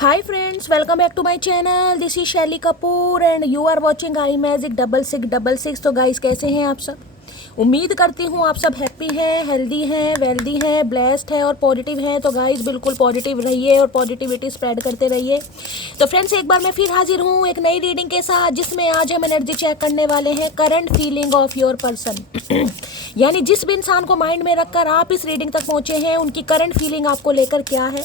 Hi friends, welcome back to my channel. This is Shelly Kapoor and you are watching I magic 6666। तो guys कैसे हैं आप सब? उम्मीद करती हूँ आप सब हैप्पी हैं, हेल्दी हैं, वेल्दी हैं, ब्लेस्ड हैं और पॉजिटिव हैं। तो गाइस बिल्कुल पॉजिटिव रहिए और पॉजिटिविटी स्प्रेड करते रहिए। तो फ्रेंड्स एक बार मैं फिर हाजिर हूँ एक नई रीडिंग के साथ, जिसमें आज हम एनर्जी चेक करने वाले हैं current feeling of your person. यानी जिस भी इंसान को माइंड में रखकर आप इस रीडिंग तक पहुँचे हैं, उनकी करंट फीलिंग आपको लेकर क्या है,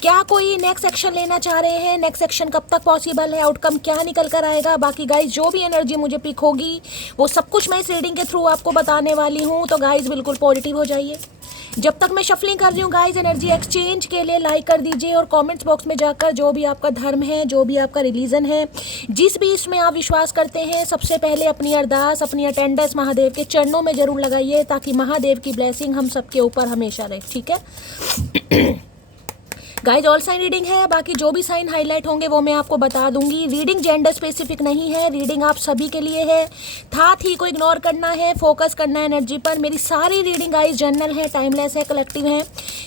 क्या कोई नेक्स्ट एक्शन लेना चाह रहे हैं, नेक्स्ट एक्शन कब तक पॉसिबल है, आउटकम क्या निकल कर आएगा। बाकी गाइज जो भी एनर्जी मुझे पिक होगी वो सब कुछ मैं इस रीडिंग के थ्रू आपको बताने वाली हूँ। तो गाइज बिल्कुल पॉजिटिव हो जाइए। जब तक मैं शफलिंग कर रही हूँ गाइज, एनर्जी एक्सचेंज के लिए लाइक कर दीजिए और कमेंट्स बॉक्स में जाकर जो भी आपका धर्म है, जो भी आपका रिलीजन है, जिस भी इसमें आप विश्वास करते हैं, सबसे पहले अपनी अरदास, अपनी अटेंडेंस महादेव के चरणों में जरूर लगाइए, ताकि महादेव की ब्लेसिंग हम सबके ऊपर हमेशा रहे। ठीक है गाइज, ऑल साइन रीडिंग है। बाकी जो भी साइन हाईलाइट होंगे वो मैं आपको बता दूंगी। रीडिंग जेंडर स्पेसिफिक नहीं है, रीडिंग आप सभी के लिए है। साथ ही को इग्नोर करना है, फोकस करना है एनर्जी पर। मेरी सारी रीडिंग गाइज जनरल है, टाइमलेस है, कलेक्टिव है।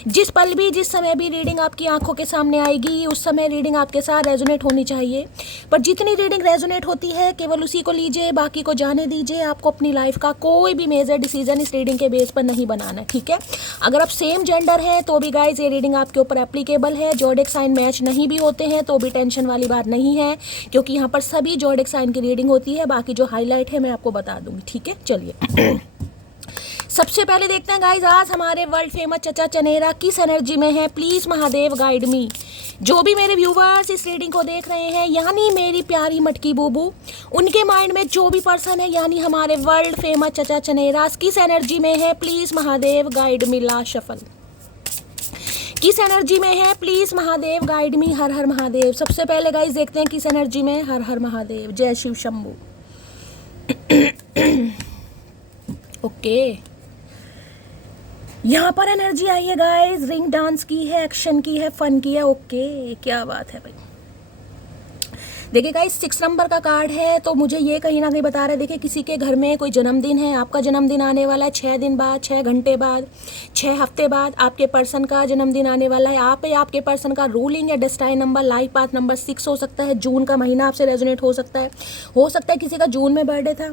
जिस पल भी, जिस समय भी रीडिंग आपकी आंखों के सामने आएगी, उस समय रीडिंग आपके साथ रेजोनेट होनी चाहिए। पर जितनी रीडिंग रेजोनेट होती है केवल उसी को लीजिए, बाकी को जाने दीजिए। आपको अपनी लाइफ का कोई भी मेजर डिसीजन इस रीडिंग के बेस पर नहीं बनाना। ठीक है, अगर आप सेम जेंडर है तो भी गाइज ये रीडिंग आपके ऊपर एप्लीकेबल है। जोडिक साइन मैच नहीं भी होते हैं तो भी टेंशन वाली बात नहीं है, क्योंकि यहाँ पर सभी जोडिक साइन की रीडिंग होती है। बाकी जो हाईलाइट है मैं आपको बता दूंगी। ठीक है, चलिए सबसे पहले देखते हैं गाइज आज हमारे वर्ल्ड फेमस चचा चनेरा किस एनर्जी में है। प्लीज महादेव गाइड मी। जो भी मेरे व्यूवर्स इस रीडिंग को देख रहे हैं, यानी मेरी प्यारी मटकी बूबू, उनके माइंड में जो भी पर्सन है, यानी हमारे वर्ल्ड फेमस चचा चनेरा किस एनर्जी में है, please Mahadev guide me. Last shuffle किस एनर्जी में है, प्लीज महादेव गाइड मी। हर हर महादेव। सबसे पहले गाइस देखते हैं किस एनर्जी में। हर हर महादेव, जय शिव शंभू। ओके, यहाँ पर एनर्जी आई है गाइस, रिंग डांस की है, एक्शन की है, फन की है। ओके, क्या बात है भाई। देखिए गाइस 6 नंबर का कार्ड है, तो मुझे ये कहीं ना कहीं बता रहा है, देखिए किसी के घर में कोई जन्मदिन है, आपका जन्मदिन आने वाला है 6 दिन बाद, 6 घंटे बाद, 6 हफ्ते बाद आपके पर्सन का जन्मदिन आने वाला है। आप या आपके पर्सन का रूलिंग या destined number life path number 6 हो सकता है। जून का महीना आपसे रेजोनेट हो सकता है किसी का जून में बर्थडे था।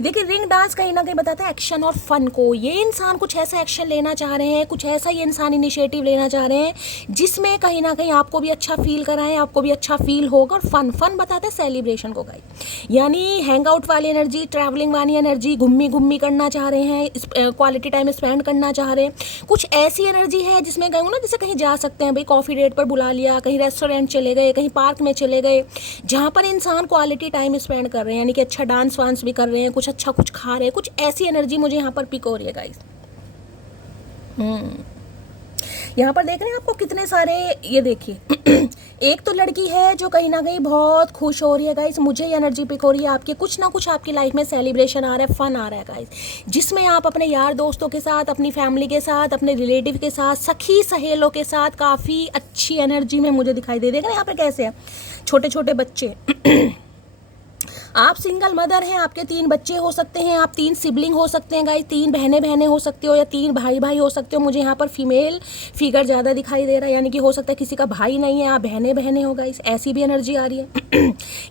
देखिए रिंग डांस कहीं ना कहीं बताता है एक्शन और फन को। ये इंसान कुछ ऐसा एक्शन लेना चाह रहे हैं, कुछ ऐसा ये इंसान इनिशिएटिव लेना चाह रहे हैं जिसमें कहीं ना कहीं आपको भी अच्छा फील कराएं, आपको भी अच्छा फील होगा। और फन बताते हैं सेलिब्रेशन को गाइस, यानी हैंग आउट वाली एनर्जी, ट्रैवलिंग वाली एनर्जी, घूमी करना चाह रहे हैं, क्वालिटी टाइम स्पेंड करना चाह रहे हैं। कुछ ऐसी एनर्जी है जिसमें गए ना, जैसे कहीं जा सकते हैं भाई, कॉफी डेट पर बुला लिया, कहीं रेस्टोरेंट चले गए, कहीं पार्क में चले गए, जहाँ पर इंसान क्वालिटी टाइम स्पेंड कर रहे हैं, यानी कि अच्छा डांस वांस भी कर रहे हैं, कुछ अच्छा कुछ खा रहे हैं। कुछ ऐसी एनर्जी मुझे यहाँ पर पिक हो रही है गाइस। यहाँ पर देख रहे हैं आपको कितने सारे, ये देखिए एक तो लड़की है जो कहीं ना कहीं बहुत खुश हो रही है गाइस। मुझे ये एनर्जी पिक हो रही है आपकी, कुछ ना कुछ आपकी लाइफ में सेलिब्रेशन आ रहा है, फन आ रहा है गाइस, जिसमें आप अपने यार दोस्तों के साथ, अपनी फैमिली के साथ, अपने रिलेटिव के साथ, सखी सहेलों के साथ काफ़ी अच्छी एनर्जी में मुझे दिखाई दे देगा। यहाँ पर कैसे है, छोटे छोटे बच्चे आप सिंगल मदर हैं, आपके 3 बच्चे हो सकते हैं, आप 3 सिबलिंग हो सकते हैं गाइस, 3 बहनें हो सकते हो, या 3 भाई हो सकते हो। मुझे यहाँ पर फीमेल फिगर ज़्यादा दिखाई दे रहा है, यानी कि हो सकता है किसी का भाई नहीं है, आप बहनें हो गाइस, ऐसी भी एनर्जी आ रही है।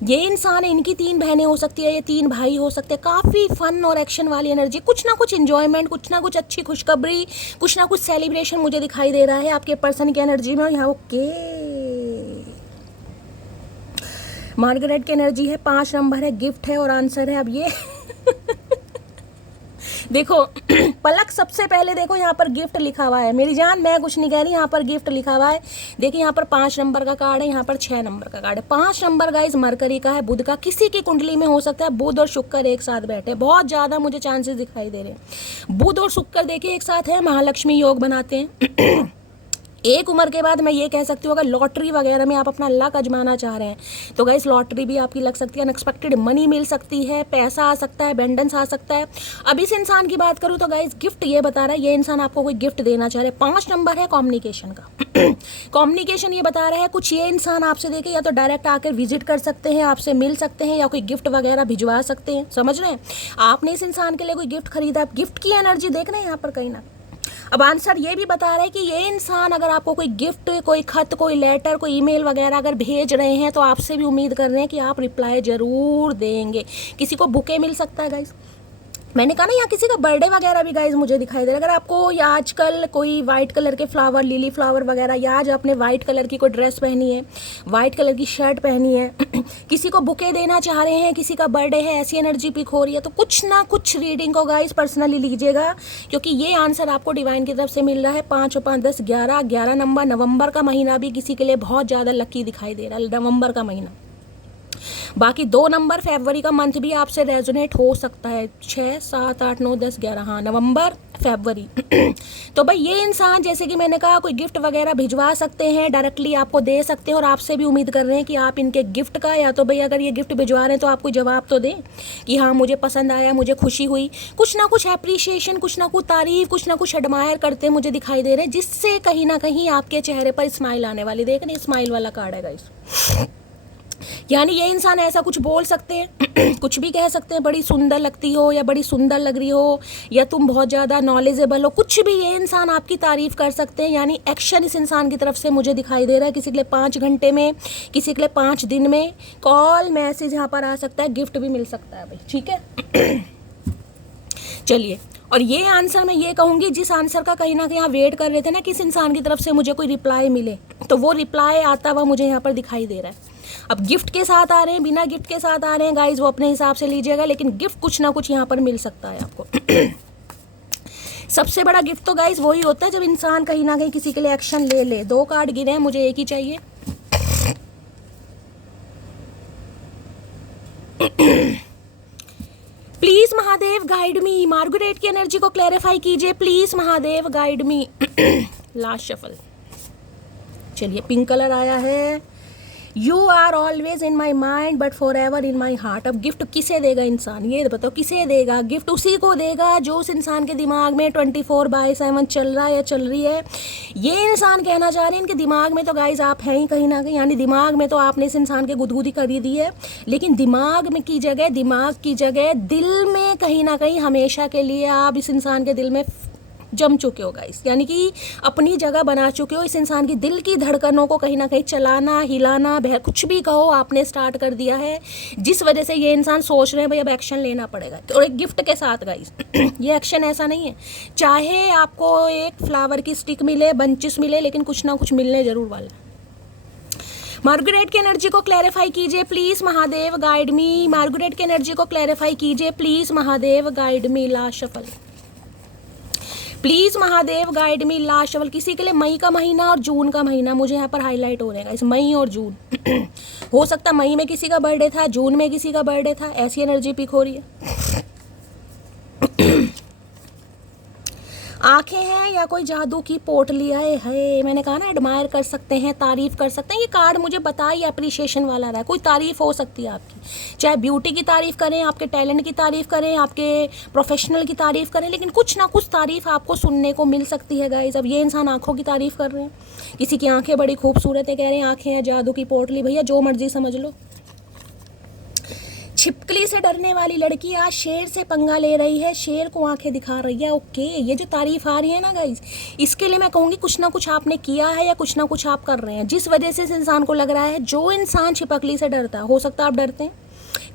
ये इंसान है, इनकी 3 बहनें हो सकती है, ये 3 भाई हो सकते हैं। काफ़ी फन और एक्शन वाली एनर्जी, कुछ ना कुछ इंजॉयमेंट, कुछ ना कुछ अच्छी खुशखबरी, कुछ ना कुछ सेलिब्रेशन मुझे दिखाई दे रहा है आपके पर्सन की एनर्जी में। और यहाँ ओके मार्गरेट की एनर्जी है, 5 नंबर है, गिफ्ट है और आंसर है। अब ये देखो पलक, सबसे पहले देखो यहाँ पर गिफ्ट लिखा हुआ है। मेरी जान, मैं कुछ नहीं कह रही, यहाँ पर गिफ्ट लिखा हुआ है। देखिए यहाँ पर 5 नंबर का कार्ड है, यहाँ पर 6 नंबर का कार्ड है। 5 नंबर गाइस मरकरी का है, बुध का, किसी की कुंडली में हो सकता है बुध और शुक्र एक साथ बैठे, बहुत ज़्यादा मुझे चांसेस दिखाई दे रहे हैं। बुध और शुक्र देखिए एक साथ है, महालक्ष्मी योग बनाते हैं। एक उम्र के बाद मैं ये कह सकती हूँ, अगर लॉटरी वगैरह में आप अपना लक आजमाना चाह रहे हैं तो गाइस लॉटरी भी आपकी लग सकती है, अनएक्सपेक्टेड मनी मिल सकती है, पैसा आ सकता है, अबंडेंस आ सकता है। अब इस इंसान की बात करूँ तो गाइस गिफ्ट ये बता रहा है, ये इंसान आपको कोई गिफ्ट देना चाह रहा है। 5 नंबर है कम्युनिकेशन का। कम्युनिकेशन ये बता रहा है, कुछ ये इंसान आपसे देखे या तो डायरेक्ट आकर विजिट कर सकते हैं, आपसे मिल सकते हैं, या कोई गिफ्ट वगैरह भिजवा सकते हैं। समझ रहे हैं, आपने इस इंसान के लिए कोई गिफ्ट खरीदा, गिफ्ट की एनर्जी देख रहे हैं यहाँ पर कहीं ना। अब आंसर ये भी बता रहा है कि ये इंसान अगर आपको कोई गिफ्ट, कोई खत, कोई लेटर, कोई ईमेल वगैरह अगर भेज रहे हैं तो आपसे भी उम्मीद कर रहे हैं कि आप रिप्लाई ज़रूर देंगे। किसी को बुके मिल सकता है गाइस, मैंने कहा ना, यहाँ किसी का बर्थडे वगैरह भी गाइज मुझे दिखाई दे रहा है। अगर आपको या आजकल कोई वाइट कलर के फ्लावर, लिली फ्लावर वगैरह, या आज आपने वाइट कलर की कोई ड्रेस पहनी है, वाइट कलर की शर्ट पहनी है, किसी को बुके देना चाह रहे हैं, किसी का बर्थडे है, ऐसी एनर्जी पिक हो रही है, तो कुछ ना कुछ रीडिंग को गाइज पर्सनली लीजिएगा, क्योंकि ये आंसर आपको डिवाइन की तरफ से मिल रहा है। 5 और 5 10 11 11 नंबर। नवंबर का महीना भी किसी के लिए बहुत ज़्यादा लकी दिखाई दे रहा है, नवंबर का महीना। बाकी 2 नंबर फरवरी का मंथ भी आपसे रेजोनेट हो सकता है, 6 7 8 9 10 11, हाँ नवंबर फरवरी। तो भाई ये इंसान, जैसे कि मैंने कहा, कोई गिफ्ट वगैरह भिजवा सकते हैं, डायरेक्टली आपको दे सकते हैं, और आपसे भी उम्मीद कर रहे हैं कि आप इनके गिफ्ट का, या तो भाई अगर ये गिफ्ट भिजवा रहे हैं तो आपको जवाब तो दें कि हाँ मुझे पसंद आया, मुझे खुशी हुई, कुछ ना कुछ अप्रिशिएशन, कुछ ना कुछ तारीफ, कुछ ना कुछ एडमायर करते मुझे दिखाई दे रहे हैं, जिससे कहीं ना कहीं आपके चेहरे पर स्माइल आने वाली। देख रहे, स्माइल वाला कार्ड है गाइस, यानी ये इंसान ऐसा कुछ बोल सकते हैं, कुछ भी कह सकते हैं, बड़ी सुंदर लगती हो, या बड़ी सुंदर लग रही हो, या तुम बहुत ज़्यादा नॉलेजेबल हो, कुछ भी ये इंसान आपकी तारीफ़ कर सकते हैं। यानी एक्शन इस इंसान की तरफ से मुझे दिखाई दे रहा है। किसी के लिए 5 घंटे में, किसी के लिए 5 दिन में कॉल मैसेज यहाँ पर आ सकता है, गिफ्ट भी मिल सकता है भाई, ठीक है। चलिए, और ये आंसर मैं ये कहूँगी, जिस आंसर का कहीं ना कहीं आप वेट कर रहे थे ना, किस इंसान की तरफ से मुझे कोई रिप्लाई मिले, तो वो रिप्लाई आता हुआ मुझे यहाँ पर दिखाई दे रहा है। अब गिफ्ट के साथ आ रहे हैं, बिना गिफ्ट के साथ आ रहे हैं गाइज, वो अपने हिसाब से लीजिएगा, लेकिन गिफ्ट कुछ ना कुछ यहाँ पर मिल सकता है आपको। सबसे बड़ा गिफ्ट तो गाइज वही होता है जब इंसान कहीं ना कहीं किसी के लिए एक्शन ले ले। 2 कार्ड गिरे हैं, मुझे एक ही चाहिए। Please Mahadev guide me, Margaret की एनर्जी को क्लैरिफाई कीजिए please Mahadev guide me. Last shuffle. चलिए, पिंक कलर आया है। You are always in my mind but forever in my heart. अब गिफ्ट किसे देगा इंसान, ये बताओ किसे देगा? गिफ्ट उसी को देगा जो उस इंसान के दिमाग में 24/7 चल रहा है या चल रही है। ये इंसान कहना चाह रहे हैं इनके दिमाग में तो गाइज आप हैं ही कहीं ना कहीं, यानी दिमाग में तो आपने इस इंसान के गुदगुदी कर ही दी है, लेकिन दिमाग में की जगह, दिमाग की जगह दिल में कहीं ना कहीं हमेशा के लिए आप इस इंसान के दिल में जम चुके हो गाइस, यानी कि अपनी जगह बना चुके हो। इस इंसान की दिल की धड़कनों को कहीं ना कहीं चलाना, हिलाना, कुछ भी कहो, आपने स्टार्ट कर दिया है, जिस वजह से ये इंसान सोच रहे हैं भाई अब एक्शन लेना पड़ेगा। और एक गिफ्ट के साथ गाइस, ये एक्शन ऐसा नहीं है, चाहे आपको एक फ्लावर की स्टिक मिले, बंचेस मिले, लेकिन कुछ ना कुछ मिलने जरूर वाला है। मार्गरेट की एनर्जी को क्लैरिफाई कीजिए please Mahadev guide me. Margaret की एनर्जी को क्लैरिफाई कीजिए please Mahadev guide me. Last shuffle please Mahadev guide me. Last shuffle. किसी के लिए मई का महीना और जून का महीना मुझे यहाँ पर हाईलाइट हो रहेगा, इस मई और जून। हो सकता मई में किसी का बर्थडे था, जून में किसी का बर्थडे था, ऐसी एनर्जी पिक हो रही है। आंखें हैं या कोई जादू की पोटली है, मैंने कहा ना एडमायर कर सकते हैं, तारीफ कर सकते हैं। ये कार्ड मुझे पता ही अप्रिशिएशन वाला रहा है, कोई तारीफ हो सकती है आपकी, चाहे ब्यूटी की तारीफ करें, आपके टैलेंट की तारीफ करें, आपके प्रोफेशनल की तारीफ करें, लेकिन कुछ ना कुछ तारीफ आपको सुनने को मिल सकती है गाइज। अब ये इंसान आंखों की तारीफ कर रहे हैं, किसी की आंखें बड़ी खूबसूरत है, कह रहे हैं आंखें हैं जादू की पोटली, भैया जो मर्जी समझ लो। छिपकली से डरने वाली लड़की आज शेर से पंगा ले रही है, शेर को आंखें दिखा रही है। ओके, ये जो तारीफ आ रही है ना गाइज, इसके लिए मैं कहूँगी कुछ ना कुछ आपने किया है या कुछ ना कुछ आप कर रहे हैं, जिस वजह से इस इंसान को लग रहा है। जो इंसान छिपकली से डरता है, हो सकता है आप डरते हैं,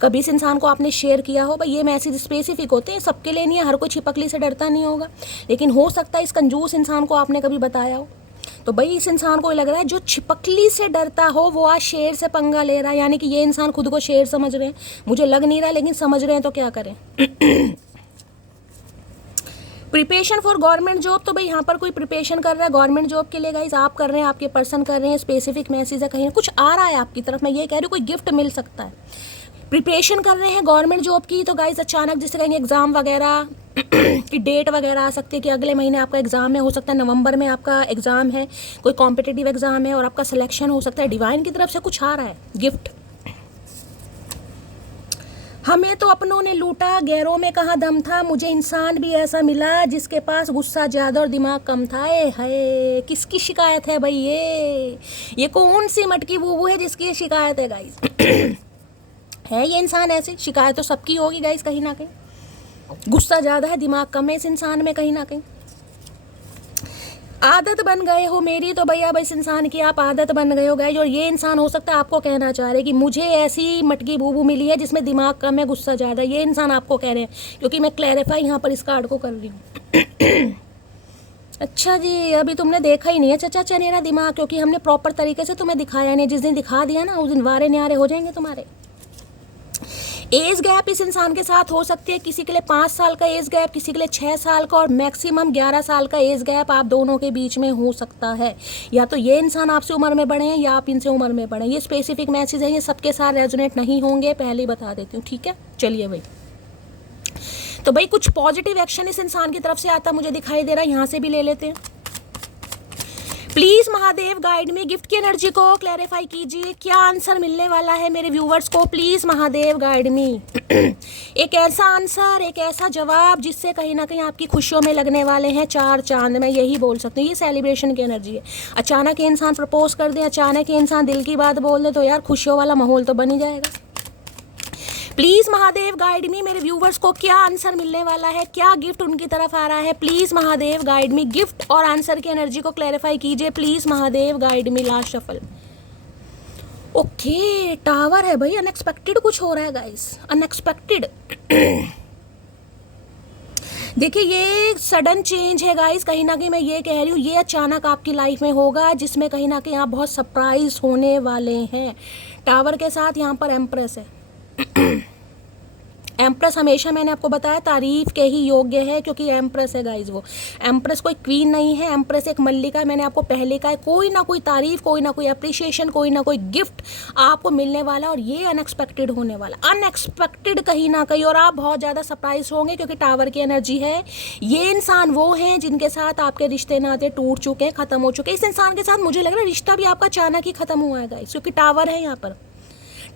कभी इस इंसान को आपने शेयर किया हो। भाई ये मैसेज स्पेसिफिक होते हैं, सबके लिए नहीं है, हर कोई छिपकली से डरता नहीं होगा, लेकिन हो सकता है इस कंजूस इंसान को आपने कभी बताया हो। तो भाई इस इंसान को लग रहा है जो छिपकली से डरता हो वो आज शेर से पंगा ले रहा है, यानी कि ये इंसान खुद को शेर समझ रहे हैं। मुझे लग नहीं रहा, लेकिन समझ रहे हैं, तो क्या करें। प्रिपरेशन फॉर गवर्नमेंट जॉब, तो भाई यहाँ पर कोई प्रिपरेशन कर रहा है गवर्नमेंट जॉब के लिए गाइज, आप कर रहे हैं, आपके पर्सन कर रहे हैं, स्पेसिफिक मैसेज है, कहीं कुछ आ रहा है आपकी तरफ, मैं ये कह रही हूँ कोई गिफ्ट मिल सकता है। प्रिपरेशन कर रहे हैं गवर्नमेंट जॉब की, तो गाइज अचानक जैसे कहेंगे एग्ज़ाम वगैरह की डेट वगैरह आ सकती है कि अगले महीने आपका एग्ज़ाम है, हो सकता है नवंबर में आपका एग्ज़ाम है, कोई कॉम्पिटिटिव एग्ज़ाम है और आपका सिलेक्शन हो सकता है। डिवाइन की तरफ से कुछ आ रहा है गिफ्ट। हमें तो अपनों ने लूटा, गैरों में कहाँ दम था, मुझे इंसान भी ऐसा मिला जिसके पास गुस्सा ज़्यादा और दिमाग कम था। है किसकी शिकायत है भाई? ये कौन सी मटकी बूबू है जिसकी ये शिकायत है गाइज? है ये इंसान ऐसे? शिकायत तो सबकी होगी गाइज, कहीं ना कहीं गुस्सा ज़्यादा है, दिमाग कम है इस इंसान में कहीं ना कहीं। आदत बन गए हो मेरी, तो भैया अब इस इंसान की आप आदत बन गए हो गाइस। और ये इंसान हो सकता है आपको कहना चाह रहे कि मुझे ऐसी मटकी बूबू मिली है जिसमें दिमाग कम है, गुस्सा ज़्यादा। ये इंसान आपको कह रहे हैं, क्योंकि मैं क्लैरिफाई यहाँ पर इस कार्ड को कर रही हूँ। अच्छा जी, अभी तुमने देखा ही नहीं है चचा चनेरा दिमाग, क्योंकि हमने प्रॉपर तरीके से तुम्हें दिखाया नहीं। जिस दिन दिखा दिया ना, उस दिन वारे न्यारे हो जाएंगे तुम्हारे। एज गैप इस इंसान के साथ हो सकती है, किसी के लिए 5 साल का एज गैप, किसी के लिए 6 साल का, और मैक्सिमम 11 साल का एज गैप आप दोनों के बीच में हो सकता है। या तो ये इंसान आपसे उम्र में बड़े हैं या आप इनसे उम्र में बड़े हैं। ये स्पेसिफिक मैसेज है, ये सबके साथ रेजोनेट नहीं होंगे, पहले ही बता देती हूँ, ठीक है। चलिए भाई, तो भाई कुछ पॉजिटिव एक्शन इस इंसान की तरफ से आता मुझे दिखाई दे रहा है, यहाँ से भी ले लेते हैं। प्लीज महादेव गाइड में गिफ्ट की एनर्जी को क्लैरिफाई कीजिए, क्या आंसर मिलने वाला है मेरे व्यूवर्स को। प्लीज महादेव गाइड मी एक ऐसा आंसर, एक ऐसा जवाब जिससे कहीं ना कहीं आपकी खुशियों में लगने वाले हैं 4 चांद। मैं यही बोल सकती हूँ, ये सेलिब्रेशन की एनर्जी है। अचानक ये इंसान प्रपोज कर दे, अचानक ये इंसान दिल की बात बोल दे, तो यार खुशियों वाला माहौल तो बन ही जाएगा। प्लीज महादेव गाइड मी, मेरे व्यूवर्स को क्या आंसर मिलने वाला है, क्या गिफ्ट उनकी तरफ आ रहा है। Please Mahadev guide me, gift और आंसर की एनर्जी को क्लैरिफाई कीजिए। Please Mahadev guide me. Last shuffle. Okay, tower है भाई, अनएक्सपेक्टेड कुछ हो रहा है गाइस, अनएक्सपेक्टेड। देखिए ये सडन चेंज है गाइस, कहीं ना कहीं मैं ये कह रही हूँ, ये अचानक आपकी लाइफ में होगा, जिसमें कहीं ना कहीं आप बहुत सरप्राइज होने वाले हैं। टावर के साथ यहाँ पर एम्प्रेस है। एम्प्रेस हमेशा मैंने आपको बताया तारीफ के ही योग्य है, क्योंकि एम्प्रेस है गाइज। वो एम्प्रेस कोई क्वीन नहीं है, एम्प्रेस एक मल्लिका है। मैंने आपको पहले कहा है, कोई ना कोई तारीफ, कोई ना कोई अप्रिशिएशन, कोई ना कोई गिफ्ट आपको मिलने वाला, और ये अनएक्सपेक्टेड होने वाला, अनएक्सपेक्टेड कहीं ना कहीं, और आप बहुत ज़्यादा सरप्राइज होंगे, क्योंकि टावर की एनर्जी है। ये इंसान वो हैं जिनके साथ आपके रिश्ते नाते टूट चुके हैं, खत्म हो चुके हैं। इस इंसान के साथ मुझे लग रहा है रिश्ता भी आपका अचानक ही खत्म हुआ है गाइज, क्योंकि टावर है यहाँ पर।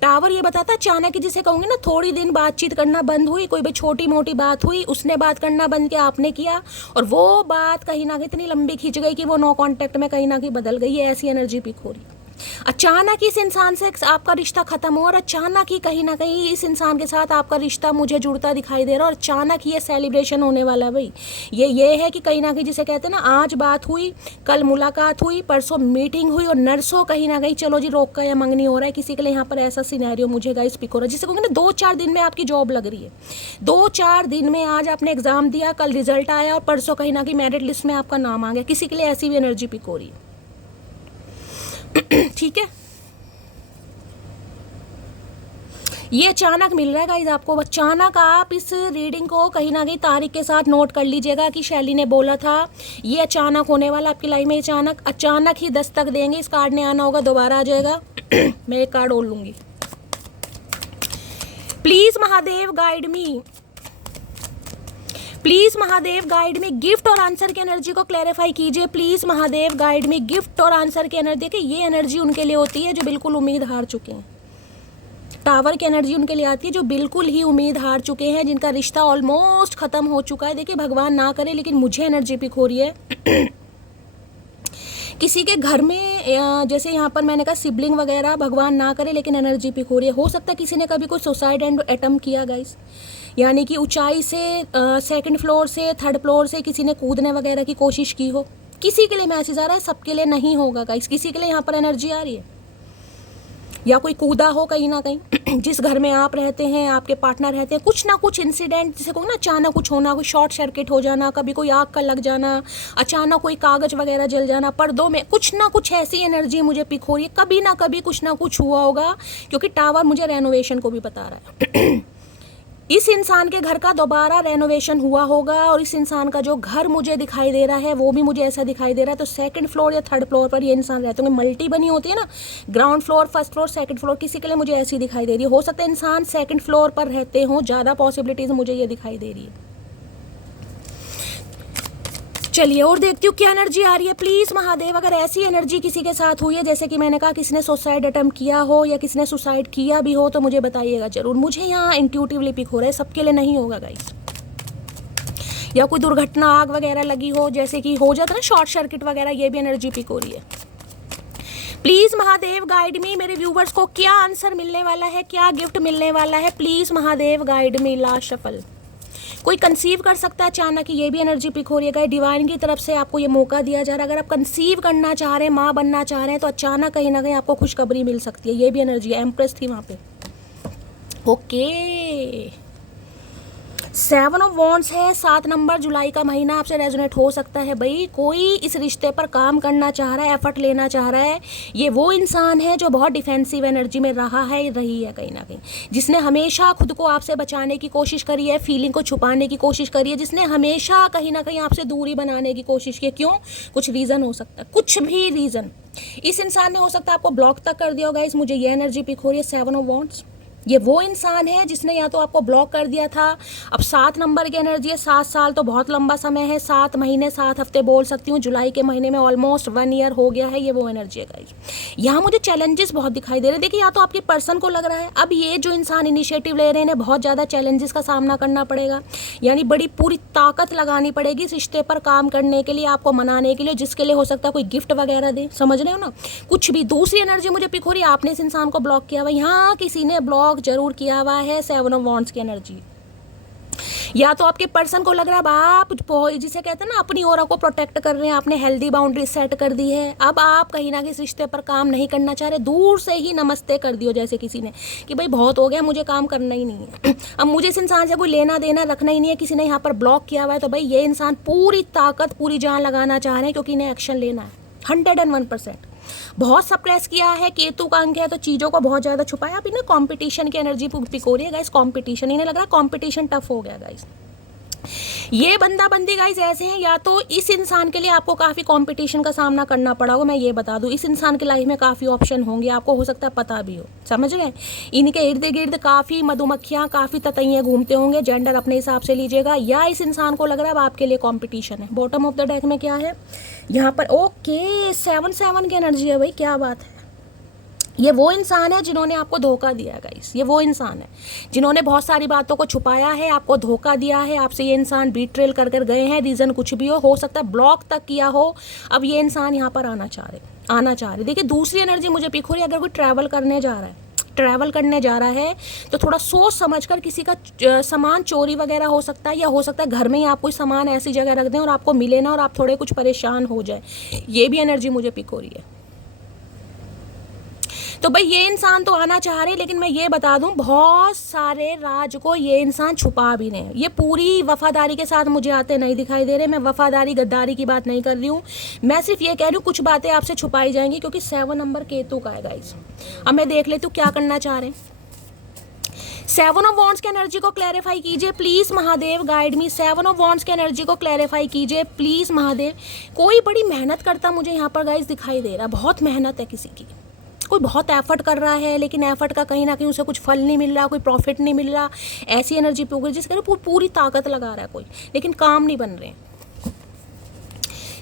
टावर ये बताता है अचानक, जिसे कहूँगी ना, थोड़ी दिन बातचीत करना बंद हुई, कोई भी छोटी मोटी बात हुई, उसने बात करना बंद किया, आपने किया, और वो बात कहीं ना कहीं इतनी लंबी खींच गई कि वो नो कांटेक्ट में कहीं ना कहीं बदल गई। ये ऐसी एनर्जी पिक हो रही है। अचानक ही इस इंसान से आपका रिश्ता खत्म हो, और अचानक ही कहीं ना कहीं इस इंसान के साथ आपका रिश्ता मुझे जुड़ता दिखाई दे रहा है, और अचानक ही ये सेलिब्रेशन होने वाला है भाई। ये है कि कहीं ना कहीं जिसे कहते हैं ना, आज बात हुई, कल मुलाकात हुई, परसों मीटिंग हुई, और नरसों कहीं ना कहीं चलो जी रोक का या मंगनी हो रहा है। किसी के लिए यहाँ पर ऐसा सिनेरियो मुझे गाइस पिक हो रहा है, जिसे कहूँगी ना 2-4 दिन में आपकी जॉब लग रही है। 2-4 दिन में, आज आपने एग्जाम दिया, कल रिजल्ट आया, और परसों कहीं ना कहीं मेरिट लिस्ट में आपका नाम आ गया। किसी के लिए ऐसी भी एनर्जी पिक हो रही है। ठीक है, ये अचानक मिल रहा है गाइज आपको। अचानक आप इस रीडिंग को कहीं ना कहीं तारीख के साथ नोट कर लीजिएगा कि शैली ने बोला था ये अचानक होने वाला आपकी लाइफ में। अचानक ही दस्तक देंगे। इस कार्ड ने आना होगा, दोबारा आ जाएगा। मैं एक कार्ड और लूंगी। Please Mahadev guide me, please Mahadev guide में गिफ्ट और आंसर की एनर्जी को क्लैरिफाई कीजिए। प्लीज महादेव गाइड में गिफ्ट और आंसर की एनर्जी। देखिए ये एनर्जी उनके लिए होती है जो बिल्कुल उम्मीद हार चुके हैं। टावर की एनर्जी उनके लिए आती है जो बिल्कुल ही उम्मीद हार चुके हैं, जिनका रिश्ता ऑलमोस्ट खत्म हो चुका है। देखिए भगवान ना करे, लेकिन मुझे एनर्जी पिक हो रही है किसी के घर में, जैसे यहाँ पर मैंने कहा सिबलिंग वगैरह, भगवान ना करे लेकिन एनर्जी पिक हो रही है। हो सकता है किसी ने कभी कोई सुसाइड एंड अटेम्प्ट किया गाइस, यानी कि ऊंचाई से 2nd फ्लोर से 3rd फ्लोर से किसी ने कूदने वगैरह की कोशिश की हो। किसी के लिए मैसेज आ रहा है, सबके लिए नहीं होगा गाइस। किसी के लिए यहाँ पर एनर्जी आ रही है, या कोई कूदा हो कहीं ना कहीं। जिस घर में आप रहते हैं, आपके पार्टनर रहते हैं, कुछ ना कुछ इंसिडेंट, जिसे कहूँ ना अचानक कुछ होना, कोई शॉर्ट सर्किट हो जाना, कभी कोई आग का लग जाना, अचानक कोई कागज वगैरह जल जाना, पर्दों में कुछ ना कुछ ऐसी एनर्जी मुझे पिक हो रही है। कभी ना कभी कुछ ना कुछ हुआ होगा, क्योंकि टावर मुझे रेनोवेशन को भी बता रहा है इस इंसान के घर का दोबारा रेनोवेशन हुआ होगा, और इस इंसान का जो घर मुझे दिखाई दे रहा है वो भी मुझे ऐसा दिखाई दे रहा है। तो 2nd फ्लोर या 3rd फ्लोर पर ये इंसान रहते होंगे। मल्टी बनी होती है ना, ground floor, 1st floor, 2nd floor, किसी के लिए मुझे ऐसी दिखाई दे रही है। हो सकता है इंसान 2nd फ्लोर पर रहते हों, ज़्यादा पॉसिबिलिटीज मुझे ये दिखाई दे रही है। चलिए और देखती हूँ क्या एनर्जी आ रही है। प्लीज महादेव, अगर ऐसी एनर्जी किसी के साथ हुई है, जैसे कि मैंने कहा किसी ने सुसाइड अटेम्प्ट किया हो या किसी ने सुसाइड किया भी हो, तो मुझे बताइएगा जरूर। मुझे यहाँ इंट्यूटिवली पिक हो रहा है, सबके लिए नहीं होगा गाइस। या कोई दुर्घटना, आग वगैरह लगी हो, जैसे कि हो जाता है ना शॉर्ट सर्किट वगैरह, ये भी एनर्जी पिक हो रही है। प्लीज महादेव गाइड मी, मेरे व्यूवर्स को क्या आंसर मिलने वाला है, क्या गिफ्ट मिलने वाला है। Please Mahadev guide me. Last shuffle. कोई कंसीव कर सकता है अचानक, ये भी एनर्जी पिक हो रही है गाइस। डिवाइन की तरफ से आपको ये मौका दिया जा रहा है, अगर आप कंसीव करना चाह रहे हैं, माँ बनना चाह रहे हैं, तो अचानक कहीं ना कहीं आपको खुशखबरी मिल सकती है। ये भी एनर्जी है, एम्प्रेस थी वहाँ पे। ओके, 7 ऑफ वॉन्ड्स है, 7 नंबर, जुलाई का महीना आपसे रेजोनेट हो सकता है भाई। कोई इस रिश्ते पर काम करना चाह रहा है, एफर्ट लेना चाह रहा है। ये वो इंसान है जो बहुत डिफेंसिव एनर्जी में रहा है, रही है कहीं ना कहीं, जिसने हमेशा खुद को आपसे बचाने की कोशिश करी है, फीलिंग को छुपाने की कोशिश करी है, जिसने हमेशा कहीं ना कहीं आपसे दूरी बनाने की कोशिश की है। क्यों? कुछ रीज़न हो सकता है, कुछ भी रीज़न। इस इंसान ने हो सकता है आपको ब्लॉक तक कर दिया होगा। इस मुझे ये एनर्जी पिक हो रही है, 7 ऑफ वॉन्ड्स। ये वो इंसान है जिसने या तो आपको ब्लॉक कर दिया था। अब 7 नंबर की एनर्जी है, 7 साल तो बहुत लंबा समय है, 7 महीने 7 हफ्ते बोल सकती हूँ, जुलाई के महीने में ऑलमोस्ट 1 ईयर हो गया है। ये वो एनर्जी है गाइस। यहाँ मुझे चैलेंजेस बहुत दिखाई दे रहे हैं। देखिए, या तो आपके पर्सन को लग रहा है अब ये जो इंसान इनिशिएटिव ले रहे हैं, बहुत ज़्यादा चैलेंजेस का सामना करना पड़ेगा, यानी बड़ी पूरी ताकत लगानी पड़ेगी इस रिश्ते पर काम करने के लिए, आपको मनाने के लिए, जिसके लिए हो सकता है कोई गिफ्ट वगैरह दे, समझ रहे हो ना, कुछ भी। दूसरी एनर्जी मुझे पिक हो रही है, आपने इस इंसान को ब्लॉक किया हुआ, यहाँ किसी ने ब्लॉक जरूर किया हुआ है। 7 ऑफ वॉन्ड्स की एनर्जी, या तो आपके पर्सन को लग रहा है अब आप जिसे कहते हैं ना अपनी ऑरा को प्रोटेक्ट कर रहे हैं, आपने हेल्दी बाउंड्री सेट कर दी है, अब आप कहीं ना किसी रिश्ते पर काम नहीं करना चाह रहे, दूर से ही नमस्ते कर दियो जैसे किसी ने कि भाई बहुत हो गया, मुझे काम करना ही नहीं है, अब मुझे इस इंसान से कोई लेना देना रखना ही नहीं है। किसी ने यहाँ पर ब्लॉक किया हुआ है, तो भाई ये इंसान पूरी ताकत पूरी जान लगाना चाह रहे हैं, क्योंकि इन्हें एक्शन लेना है 101%। बहुत सप्रेस किया है, केतु का अंक है, तो चीज़ों को बहुत ज़्यादा छुपाया। अभी ना कंपटीशन की एनर्जी पिक हो रही है गाइस, कंपटीशन, इन्हें लग रहा है कंपटीशन टफ हो गया गाइस। ये बंदा बंदी गाइस ऐसे हैं, या तो इस इंसान के लिए आपको काफ़ी कंपटीशन का सामना करना पड़ा होगा। मैं ये बता दूं, इस इंसान की लाइफ में काफ़ी ऑप्शन होंगे, आपको हो सकता है पता भी हो, समझ रहे हैं। इनके इर्द गिर्द काफ़ी मधुमक्खियाँ, काफ़ी ततैयाँ घूमते होंगे, जेंडर अपने हिसाब से लीजिएगा। या इस इंसान को लग रहा है अब आपके लिए कॉम्पिटिशन है। बॉटम ऑफ द डेक में क्या है यहाँ पर? ओके, 7 की एनर्जी है भाई, क्या बात है। ये वो इंसान है जिन्होंने आपको धोखा दिया गाइस, ये वो इंसान है जिन्होंने बहुत सारी बातों को छुपाया है, आपको धोखा दिया है, आपसे ये इंसान बीट्रेल कर कर गए हैं, रीज़न कुछ भी हो सकता है ब्लॉक तक किया हो। अब ये इंसान यहाँ पर आना चाह रहे। देखिए, दूसरी एनर्जी मुझे पिक हो रही है, अगर कोई ट्रैवल करने जा रहा है तो थोड़ा सोच समझ कर, किसी का सामान चोरी वगैरह हो सकता है, या हो सकता है घर में ही आप कोई सामान ऐसी जगह रख दें और आपको मिले ना, और आप थोड़े कुछ परेशान हो जाए। ये भी एनर्जी मुझे पिक हो रही है। तो भाई ये इंसान तो आना चाह रहे, लेकिन मैं ये बता दूं, बहुत सारे राज को ये इंसान छुपा भी रहे हैं। ये पूरी वफादारी के साथ मुझे आते नहीं दिखाई दे रहे। मैं वफादारी गद्दारी की बात नहीं कर रही हूँ, मैं सिर्फ ये कह रही हूँ कुछ बातें आपसे छुपाई जाएंगी, क्योंकि 7 नंबर केतु का है गाइस। अब मैं देख लेती हूँ क्या करना चाह रहे हैं। 7 ऑफ वॉन्ड्स की एनर्जी को क्लैरिफाई कीजिए please Mahadev, guide me. 7 of wands की एनर्जी को क्लैरिफाई कीजिए प्लीज महादेव। कोई बड़ी मेहनत करता मुझे यहाँ पर गाइस दिखाई दे रहा, बहुत मेहनत है किसी की, कोई बहुत एफर्ट कर रहा है, लेकिन एफर्ट का कहीं ना कहीं उसे कुछ फल नहीं मिल रहा, कोई प्रॉफिट नहीं मिल रहा। ऐसी एनर्जी पे जिसके लिए पूरी ताकत लगा रहा है कोई, लेकिन काम नहीं बन रहे हैं।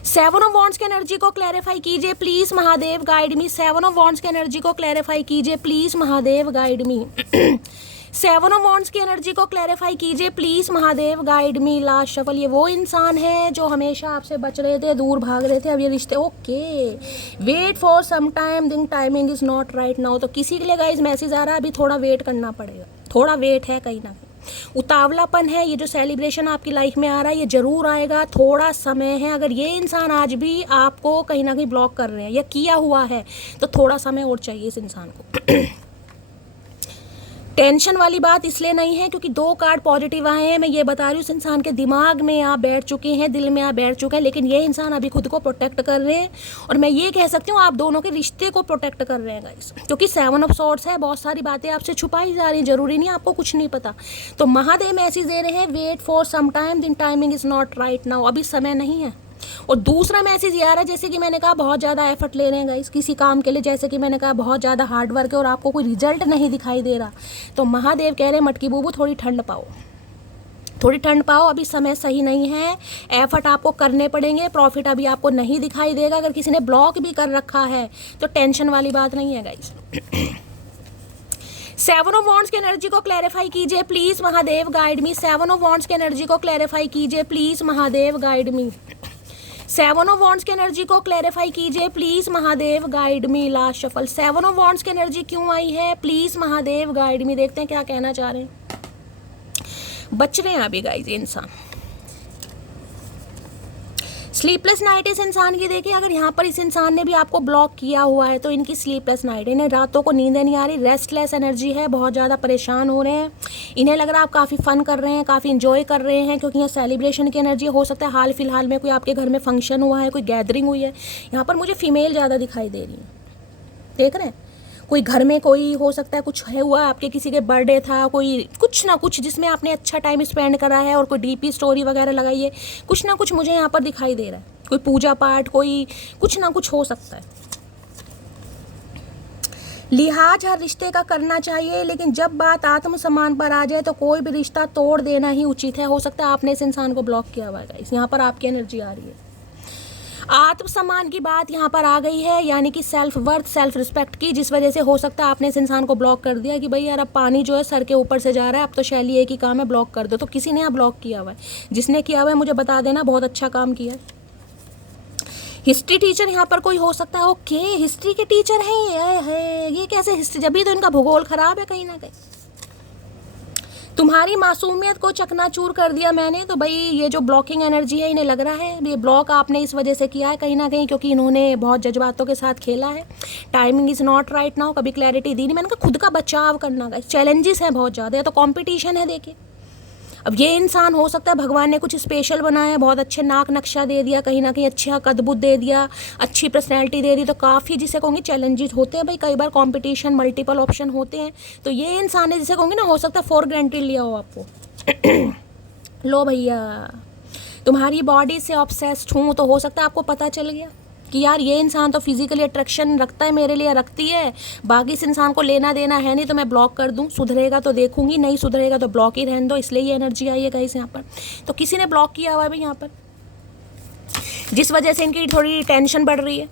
7 ऑफ वॉन्ड्स की एनर्जी को क्लैरिफाई कीजिए please Mahadev, guide me. 7 of wands की एनर्जी को क्लैरिफाई कीजिए please Mahadev, guide me. 7 of wands की एनर्जी को क्लैरिफाई कीजिए please Mahadev, guide me. Last shuffle, ये वो इंसान है जो हमेशा आपसे बच रहे थे, दूर भाग रहे थे, अब ये रिश्ते। Okay, wait for some time, दिन timing is not right now. तो किसी के लिए गाइस मैसेज आ रहा है, अभी थोड़ा वेट करना पड़ेगा, थोड़ा वेट है कहीं ना कहीं, उतावलापन है। ये जो सेलिब्रेशन आपकी लाइफ में आ रहा है ये जरूर आएगा, थोड़ा समय है। अगर ये इंसान आज भी आपको कहीं ना कहीं ब्लॉक कर रहे हैं या किया हुआ है, तो थोड़ा समय और चाहिए इस इंसान को। टेंशन वाली बात इसलिए नहीं है क्योंकि 2 कार्ड पॉजिटिव आए हैं। मैं ये बता रही हूँ, इस इंसान के दिमाग में आप बैठ चुके हैं, दिल में आप बैठ चुके हैं, लेकिन ये इंसान अभी खुद को प्रोटेक्ट कर रहे हैं। और मैं ये कह सकती हूँ आप दोनों के रिश्ते को प्रोटेक्ट कर रहे हैं गाइस, क्योंकि 7 ऑफ सॉर्ड्स है, बहुत सारी बातें आपसे छुपाई जा रही हैं, जरूरी नहीं आपको कुछ नहीं पता। तो महादेव मैसेज दे रहे हैं, वेट फॉर सम टाइम, दिन timing is not right now, अभी समय नहीं है। और दूसरा मैसेज ये आ रहा है, जैसे कि मैंने कहा बहुत ज़्यादा एफर्ट ले रहे हैं गाइस किसी काम के लिए, जैसे कि मैंने कहा बहुत ज़्यादा हार्ड वर्क है और आपको कोई रिजल्ट नहीं दिखाई दे रहा। तो महादेव कह रहे हैं मटकी बूबू थोड़ी ठंड पाओ, थोड़ी ठंड पाओ, अभी समय सही नहीं है, एफर्ट आपको करने पड़ेंगे, प्रॉफिट अभी आपको नहीं दिखाई देगा। अगर किसी ने ब्लॉक भी कर रखा है तो टेंशन वाली बात नहीं है गाइस। 7 ऑफ वॉन्ड्स की एनर्जी को क्लैरिफाई कीजिए please Mahadev, guide me. 7 of wands की एनर्जी को क्लैरिफाई कीजिए please Mahadev, guide me. 7 of wands की एनर्जी को क्लैरिफाई कीजिए please Mahadev, guide me. Last shuffle, 7 of wands की एनर्जी क्यों आई है, प्लीज महादेव, गाइड मी। देखते हैं क्या कहना चाह रहे हैं। बच रहे हैं अभी गाइस ये इंसान। स्लीपलेस नाइट इस इंसान की देखिए, अगर यहाँ पर इस इंसान ने भी आपको ब्लॉक किया हुआ है तो इनकी स्लीपलेस नाइट है। इन्हें रातों को नींद नहीं आ रही, रेस्टलेस एनर्जी है, बहुत ज़्यादा परेशान हो रहे हैं। इन्हें लग रहा है आप काफ़ी फन कर रहे हैं, काफ़ी इंजॉय कर रहे हैं, क्योंकि यहाँ सेलिब्रेशन की एनर्जी हो सकता है हाल फिलहाल में कोई आपके घर में फंक्शन हुआ है, कोई गैदरिंग हुई है। यहाँ पर मुझे फीमेल ज़्यादा दिखाई दे रही है, देख रहे हैं? कोई घर में कोई हो सकता है कुछ है हुआ, आपके किसी के बर्थडे था, कोई कुछ ना कुछ जिसमें आपने अच्छा टाइम स्पेंड करा है और कोई डीपी स्टोरी वगैरह लगाई है, कुछ ना कुछ मुझे यहाँ पर दिखाई दे रहा है। कोई पूजा पाठ, कोई कुछ ना कुछ हो सकता है। लिहाज हर रिश्ते का करना चाहिए, लेकिन जब बात आत्मसम्मान पर आ जाए तो कोई भी रिश्ता तोड़ देना ही उचित है। हो सकता है आपने इस इंसान को ब्लॉक किया हुआ है गाइस, यहाँ पर आपकी एनर्जी आ रही है। आत्मसम्मान की बात यहाँ पर आ गई है, यानी कि सेल्फ वर्थ, सेल्फ रिस्पेक्ट की, जिस वजह से हो सकता है आपने इस इंसान को ब्लॉक कर दिया कि भाई यार अब पानी जो है सर के ऊपर से जा रहा है, अब तो शैली एक ही काम है, ब्लॉक कर दो। तो किसी ने यहाँ ब्लॉक किया हुआ है, जिसने किया हुआ है मुझे बता देना, बहुत अच्छा काम किया है। हिस्ट्री टीचर यहाँ पर कोई हो सकता है। ओके, हिस्ट्री के टीचर हैं ये कैसे हिस्ट्री, जब भी तो इनका भूगोल खराब है कहीं ना कहीं। तुम्हारी मासूमियत को चकनाचूर कर दिया मैंने, तो भाई ये जो ब्लॉकिंग एनर्जी है, इन्हें लग रहा है ये ब्लॉक आपने इस वजह से किया है कहीं ना कहीं, क्योंकि इन्होंने बहुत जज्बातों के साथ खेला है। Timing is not right now, कभी क्लैरिटी दी नहीं। मैंने कहा खुद का बचाव करना का चैलेंजेस हैं बहुत ज़्यादा, तो कॉम्पिटिशन है। देखिए अब ये इंसान हो सकता है भगवान ने कुछ स्पेशल बनाया, बहुत अच्छे नाक नक्शा दे दिया, कहीं ना कहीं अच्छा कदबुद दे दिया, अच्छी पर्सनैलिटी दे दी, तो काफ़ी जिसे कहूँगी चैलेंजेस होते हैं भाई, कई बार कंपटीशन, मल्टीपल ऑप्शन होते हैं। तो ये इंसान है जिसे कहूँगी ना, हो सकता है फॉर ग्रांटेड लिया हो आपको। लो भैया, तुम्हारी बॉडी से ऑब्सेस्ड हूँ, तो हो सकता है आपको पता चल गया कि यार ये इंसान तो फिजिकली अट्रैक्शन रखता है मेरे लिए, रखती है, बाकी इस इंसान को लेना देना है नहीं, तो मैं ब्लॉक कर दूं। सुधरेगा तो देखूंगी, नहीं सुधरेगा तो ब्लॉक ही रहने दो। इसलिए ये एनर्जी आई है गाइस यहाँ पर। तो किसी ने ब्लॉक किया हुआ है भाई यहाँ पर, जिस वजह से इनकी थोड़ी टेंशन बढ़ रही है।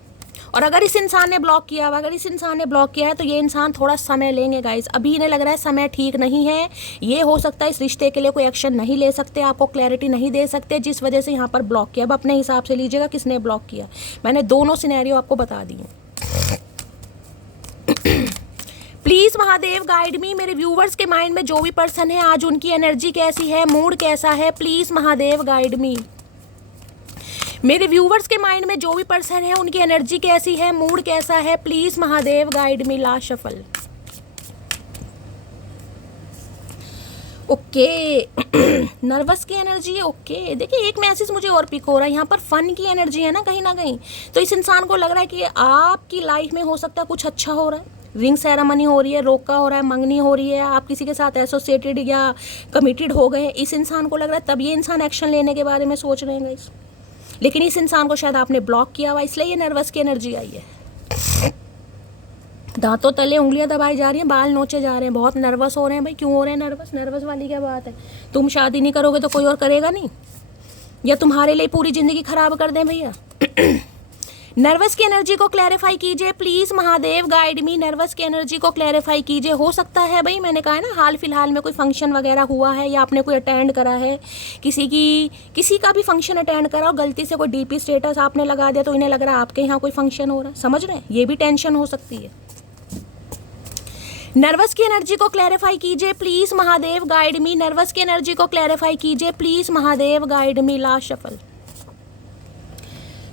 और अगर इस इंसान ने ब्लॉक किया हुआ, अगर इस इंसान ने ब्लॉक किया है, तो ये इंसान थोड़ा समय लेंगे गाइस। अभी इन्हें लग रहा है समय ठीक नहीं है, ये हो सकता है इस रिश्ते के लिए कोई एक्शन नहीं ले सकते, आपको क्लैरिटी नहीं दे सकते, जिस वजह से यहाँ पर ब्लॉक किया। अब अपने हिसाब से लीजिएगा किसने ब्लॉक किया। मैंने दोनों सिनेरियो आपको बता दिए। प्लीज महादेव गाइड मी, मेरे व्यूवर्स के माइंड में जो भी पर्सन है आज उनकी एनर्जी कैसी है, मूड कैसा है, प्लीज महादेव गाइड मी। मेरे व्यूवर्स के माइंड में जो भी पर्सन है उनकी एनर्जी कैसी है, मूड कैसा है, please Mahadev guide me. Last shuffle. Okay nervous की एनर्जी है। ओके देखिए एक मैसेज मुझे और पिक हो रहा है, यहाँ पर फन की एनर्जी है ना कहीं ना कहीं। तो इस इंसान को लग रहा है कि आपकी लाइफ में हो सकता है कुछ अच्छा हो रहा है, रिंग सेरेमनी हो रही है, रोका हो रहा है, मंगनी हो रही है, आप किसी के साथ एसोसिएटेड या कमिटेड हो गए। इस इंसान को लग रहा है, तब ये इंसान एक्शन लेने के बारे में सोच रहे हैं गाइस। लेकिन इस इंसान को शायद आपने ब्लॉक किया हुआ, इसलिए ये नर्वस की एनर्जी आई है। दांतों तले उंगलियां दबाई जा रही हैं, बाल नोचे जा रहे हैं, बहुत नर्वस हो रहे हैं भाई। क्यों हो रहे हैं नर्वस? नर्वस वाली क्या बात है? तुम शादी नहीं करोगे तो कोई और करेगा नहीं, या तुम्हारे लिए पूरी जिंदगी खराब कर दें भैया? नर्वस की एनर्जी को क्लैरिफाई कीजिए please Mahadev guide me. Nervous की एनर्जी को क्लैरिफाई कीजिए। हो सकता है भाई, मैंने कहा है ना, हाल फिलहाल में कोई फंक्शन वगैरह हुआ है, या आपने कोई अटेंड करा है, किसी का भी फंक्शन अटेंड करा और गलती से कोई डीपी स्टेटस आपने लगा दिया, तो इन्हें लग रहा है आपके यहाँ कोई फंक्शन हो रहा है। समझ रहे हैं? ये भी टेंशन हो सकती है। नर्वस की एनर्जी को क्लैरिफाई कीजिए please Mahadev guide me. Nervous की एनर्जी को क्लैरिफाई कीजिए please Mahadev guide me. Last shuffle.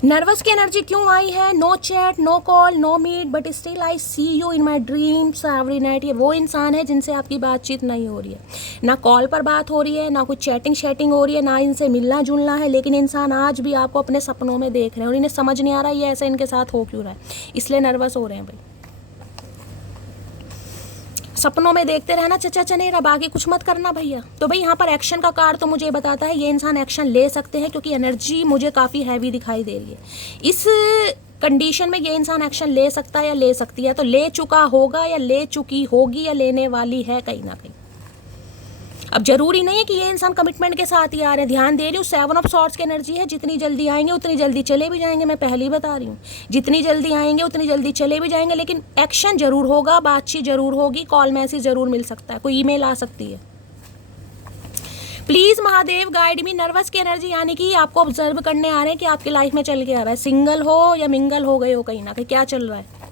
Nervous की एनर्जी क्यों आई है? No chat, no call, no meet, but still I see you in my dreams every night. ये वो इंसान है जिनसे आपकी बातचीत नहीं हो रही है, ना कॉल पर बात हो रही है, ना कुछ चैटिंग शेटिंग हो रही है, ना इनसे मिलना जुलना है, लेकिन इंसान आज भी आपको अपने सपनों में देख रहे हैं और इन्हें समझ नहीं आ रहा ये ऐसा इनके साथ हो क्यों रहा है, इसलिए नर्वस हो रहे हैं भाई। सपनों में देखते रहना चचा चनेरा, बाकी कुछ मत करना भैया। तो भाई यहाँ पर एक्शन का कार्ड तो मुझे बताता है ये इंसान एक्शन ले सकते हैं, क्योंकि एनर्जी मुझे काफ़ी हैवी दिखाई दे रही है। इस कंडीशन में ये इंसान एक्शन ले सकता है या ले सकती है, तो ले चुका होगा या ले चुकी होगी या लेने वाली है कहीं ना कहीं। अब जरूरी नहीं है कि ये इंसान कमिटमेंट के साथ ही आ रहे हैं। ध्यान दे रही हूँ, 7 ऑफ सॉर्ड्स की एनर्जी है। जितनी जल्दी आएंगे उतनी जल्दी चले भी जाएंगे, मैं पहले ही बता रही हूँ। जितनी जल्दी आएंगे उतनी जल्दी चले भी जाएंगे, लेकिन एक्शन जरूर होगा, बातचीत जरूर होगी, कॉल मैसेज जरूर मिल सकता है, कोई ईमेल आ सकती है। Please Mahadev guide me. Nervous की एनर्जी यानी कि आपको ऑब्जर्व करने आ रहे हैं कि आपकी लाइफ में चल के आ रहा है, सिंगल हो या मिंगल हो गए हो, कहीं ना कहीं क्या चल रहा है।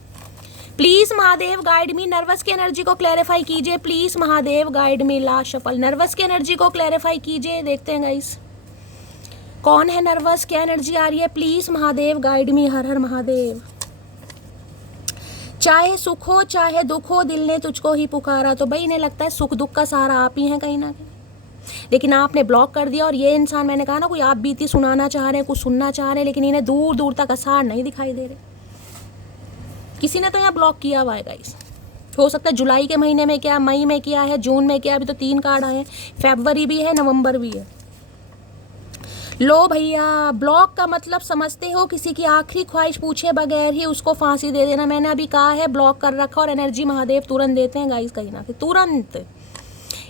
Please Mahadev guide me, nervous की एनर्जी को क्लैरिफाई कीजिए। Please Mahadev guide me, last shuffle, nervous की एनर्जी को क्लैरिफाई कीजिए। देखते हैं गाइस कौन है नर्वस, क्या एनर्जी आ रही है। प्लीज महादेव गाइड मी, हर हर महादेव। चाहे सुख हो चाहे दुख हो, दिल ने तुझको ही पुकारा। तो भाई इन्हें लगता है सुख दुख का सहारा आप ही हैं कहीं ना कहीं, लेकिन आपने ब्लॉक कर दिया। और ये इंसान, मैंने कहा ना, कोई आप बीती सुनाना चाह रहे हैं, कुछ सुनना चाह रहे हैं, लेकिन इन्हें दूर दूर तक आसार नहीं दिखाई दे रहे। किसी ने तो यहाँ ब्लॉक किया हुआ है गाइस। हो सकता है जुलाई के महीने में किया, मई में किया है, जून में किया, अभी तो 3 कार्ड आए हैं, फरवरी भी है, नवंबर भी है। लो भैया, ब्लॉक का मतलब समझते हो, किसी की आखिरी ख्वाहिश पूछे बगैर ही उसको फांसी दे देना। मैंने अभी कहा है ब्लॉक कर रखा, और एनर्जी महादेव तुरंत देते हैं गाइस, कहीं ना कहीं तुरंत।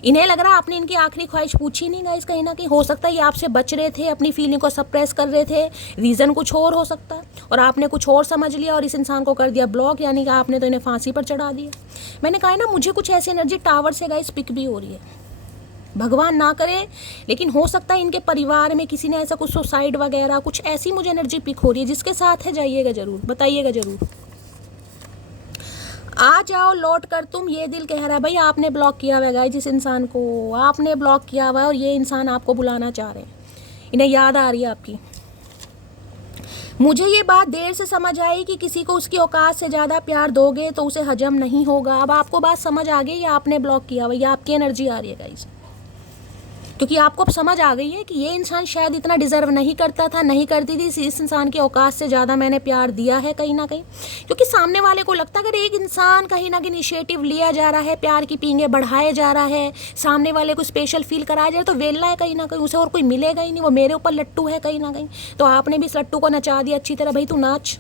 इन्हें लग रहा है आपने इनकी आखिरी ख्वाहिश पूछी नहीं गाइस, कहीं ना कहीं। हो सकता है ये आपसे बच रहे थे, अपनी फीलिंग को सप्रेस कर रहे थे, रीज़न कुछ और हो सकता है, और आपने कुछ और समझ लिया और इस इंसान को कर दिया ब्लॉक, यानी कि आपने तो इन्हें फांसी पर चढ़ा दिया। मैंने कहा ना, मुझे कुछ ऐसी एनर्जी टावर से गाइस पिक भी हो रही है, भगवान ना करे, लेकिन हो सकता है इनके परिवार में किसी ने ऐसा कुछ सुसाइड वगैरह, कुछ ऐसी मुझे एनर्जी पिक हो रही है। जिसके साथ है जाइएगा ज़रूर, बताइएगा ज़रूर। आ जाओ लौट कर तुम, ये दिल कह रहा है। भाई आपने ब्लॉक किया हुआ है जिस इंसान को, आपने ब्लॉक किया हुआ है, और ये इंसान आपको बुलाना चाह रहे हैं। इन्हें याद आ रही है आपकी। मुझे ये बात देर से समझ आई कि किसी को उसकी औकात से ज़्यादा प्यार दोगे तो उसे हजम नहीं होगा। अब आपको बात समझ आ गई, या आपने ब्लॉक किया हुआ, या आपकी एनर्जी आ रही है गाइस, क्योंकि आपको अब समझ आ गई है कि ये इंसान शायद इतना डिजर्व नहीं करता था, नहीं करती थी। इस इंसान की औकात से ज़्यादा मैंने प्यार दिया है कहीं ना कहीं, क्योंकि सामने वाले को लगता है अगर एक इंसान कहीं ना कहीं इनिशिएटिव लिया जा रहा है, प्यार की पींगे बढ़ाए जा रहा है, सामने वाले को स्पेशल फील कराया जा रहा है, तो वेला है कहीं ना कहीं, उसे और कोई मिलेगा ही नहीं, वो मेरे ऊपर लट्टू है कहीं ना कहीं। तो आपने भी इस लट्टू को नचा दिया अच्छी तरह, भाई तू नाच।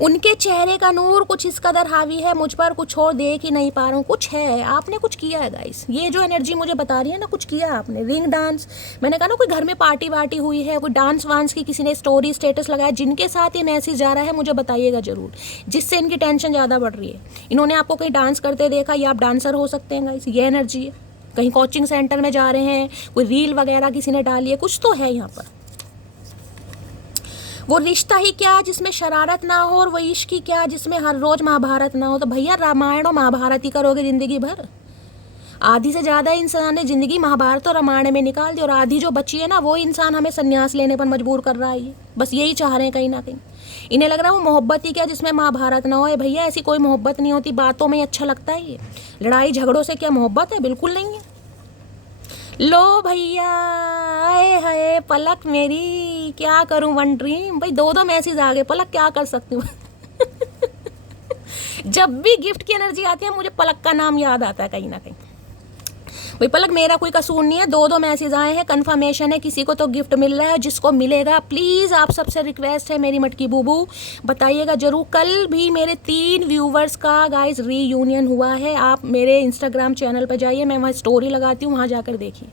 उनके चेहरे का नूर कुछ इस कदर हावी है मुझ पर, कुछ और देख ही नहीं पा रहा हूँ। कुछ है, आपने कुछ किया है गाइस। ये जो एनर्जी मुझे बता रही है ना, कुछ किया आपने। रिंग डांस, मैंने कहा ना, कोई घर में पार्टी वार्टी हुई है, कोई डांस वांस की किसी ने स्टोरी स्टेटस लगाया, जिनके साथ ये मैसेज जा रहा है मुझे बताइएगा ज़रूर, जिससे इनकी टेंशन ज़्यादा बढ़ रही है। इन्होंने आपको कहीं डांस करते देखा, या आप डांसर हो सकते हैं गाइस, ये एनर्जी है। कहीं कोचिंग सेंटर में जा रहे हैं, कोई रील वगैरह किसी ने डाली है, कुछ तो है यहाँ पर। वो रिश्ता ही क्या जिसमें शरारत ना हो, और वो इश्क ही क्या जिसमें हर रोज महाभारत ना हो। तो भैया रामायण और महाभारत ही करोगे जिंदगी भर। आधी से ज़्यादा इंसान ने जिंदगी महाभारत और रामायण में निकाल दी, और आधी जो बची है ना, वो इंसान हमें संन्यास लेने पर मजबूर कर रहा है। ये बस यही चाह रहे हैं कहीं ना कहीं। इन्हें लग रहा है वो मोहब्बत ही क्या जिसमें महाभारत ना हो। भैया ऐसी कोई मोहब्बत नहीं होती, बातों में अच्छा लगता है। ये लड़ाई झगड़ों से क्या मोहब्बत है? बिल्कुल नहीं है। लो भैया, आए हाय पलक मेरी, क्या करूं वन ड्रीम। भाई 2 मैसेज आ गए, पलक क्या कर सकती हूँ। जब भी गिफ्ट की एनर्जी आती है मुझे पलक का नाम याद आता है कहीं ना कहीं। भाई पलक मेरा कोई कसूर नहीं है, 2 मैसेज आए हैं, कंफर्मेशन है, किसी को तो गिफ्ट मिल रहा है। जिसको मिलेगा प्लीज़ आप सबसे रिक्वेस्ट है मेरी मटकी बूबू, बताइएगा जरूर। कल भी मेरे 3 व्यूवर्स का गाइस रीयूनियन हुआ है। आप मेरे इंस्टाग्राम चैनल पर जाइए, मैं वहाँ स्टोरी लगाती हूँ, वहाँ जाकर देखिए।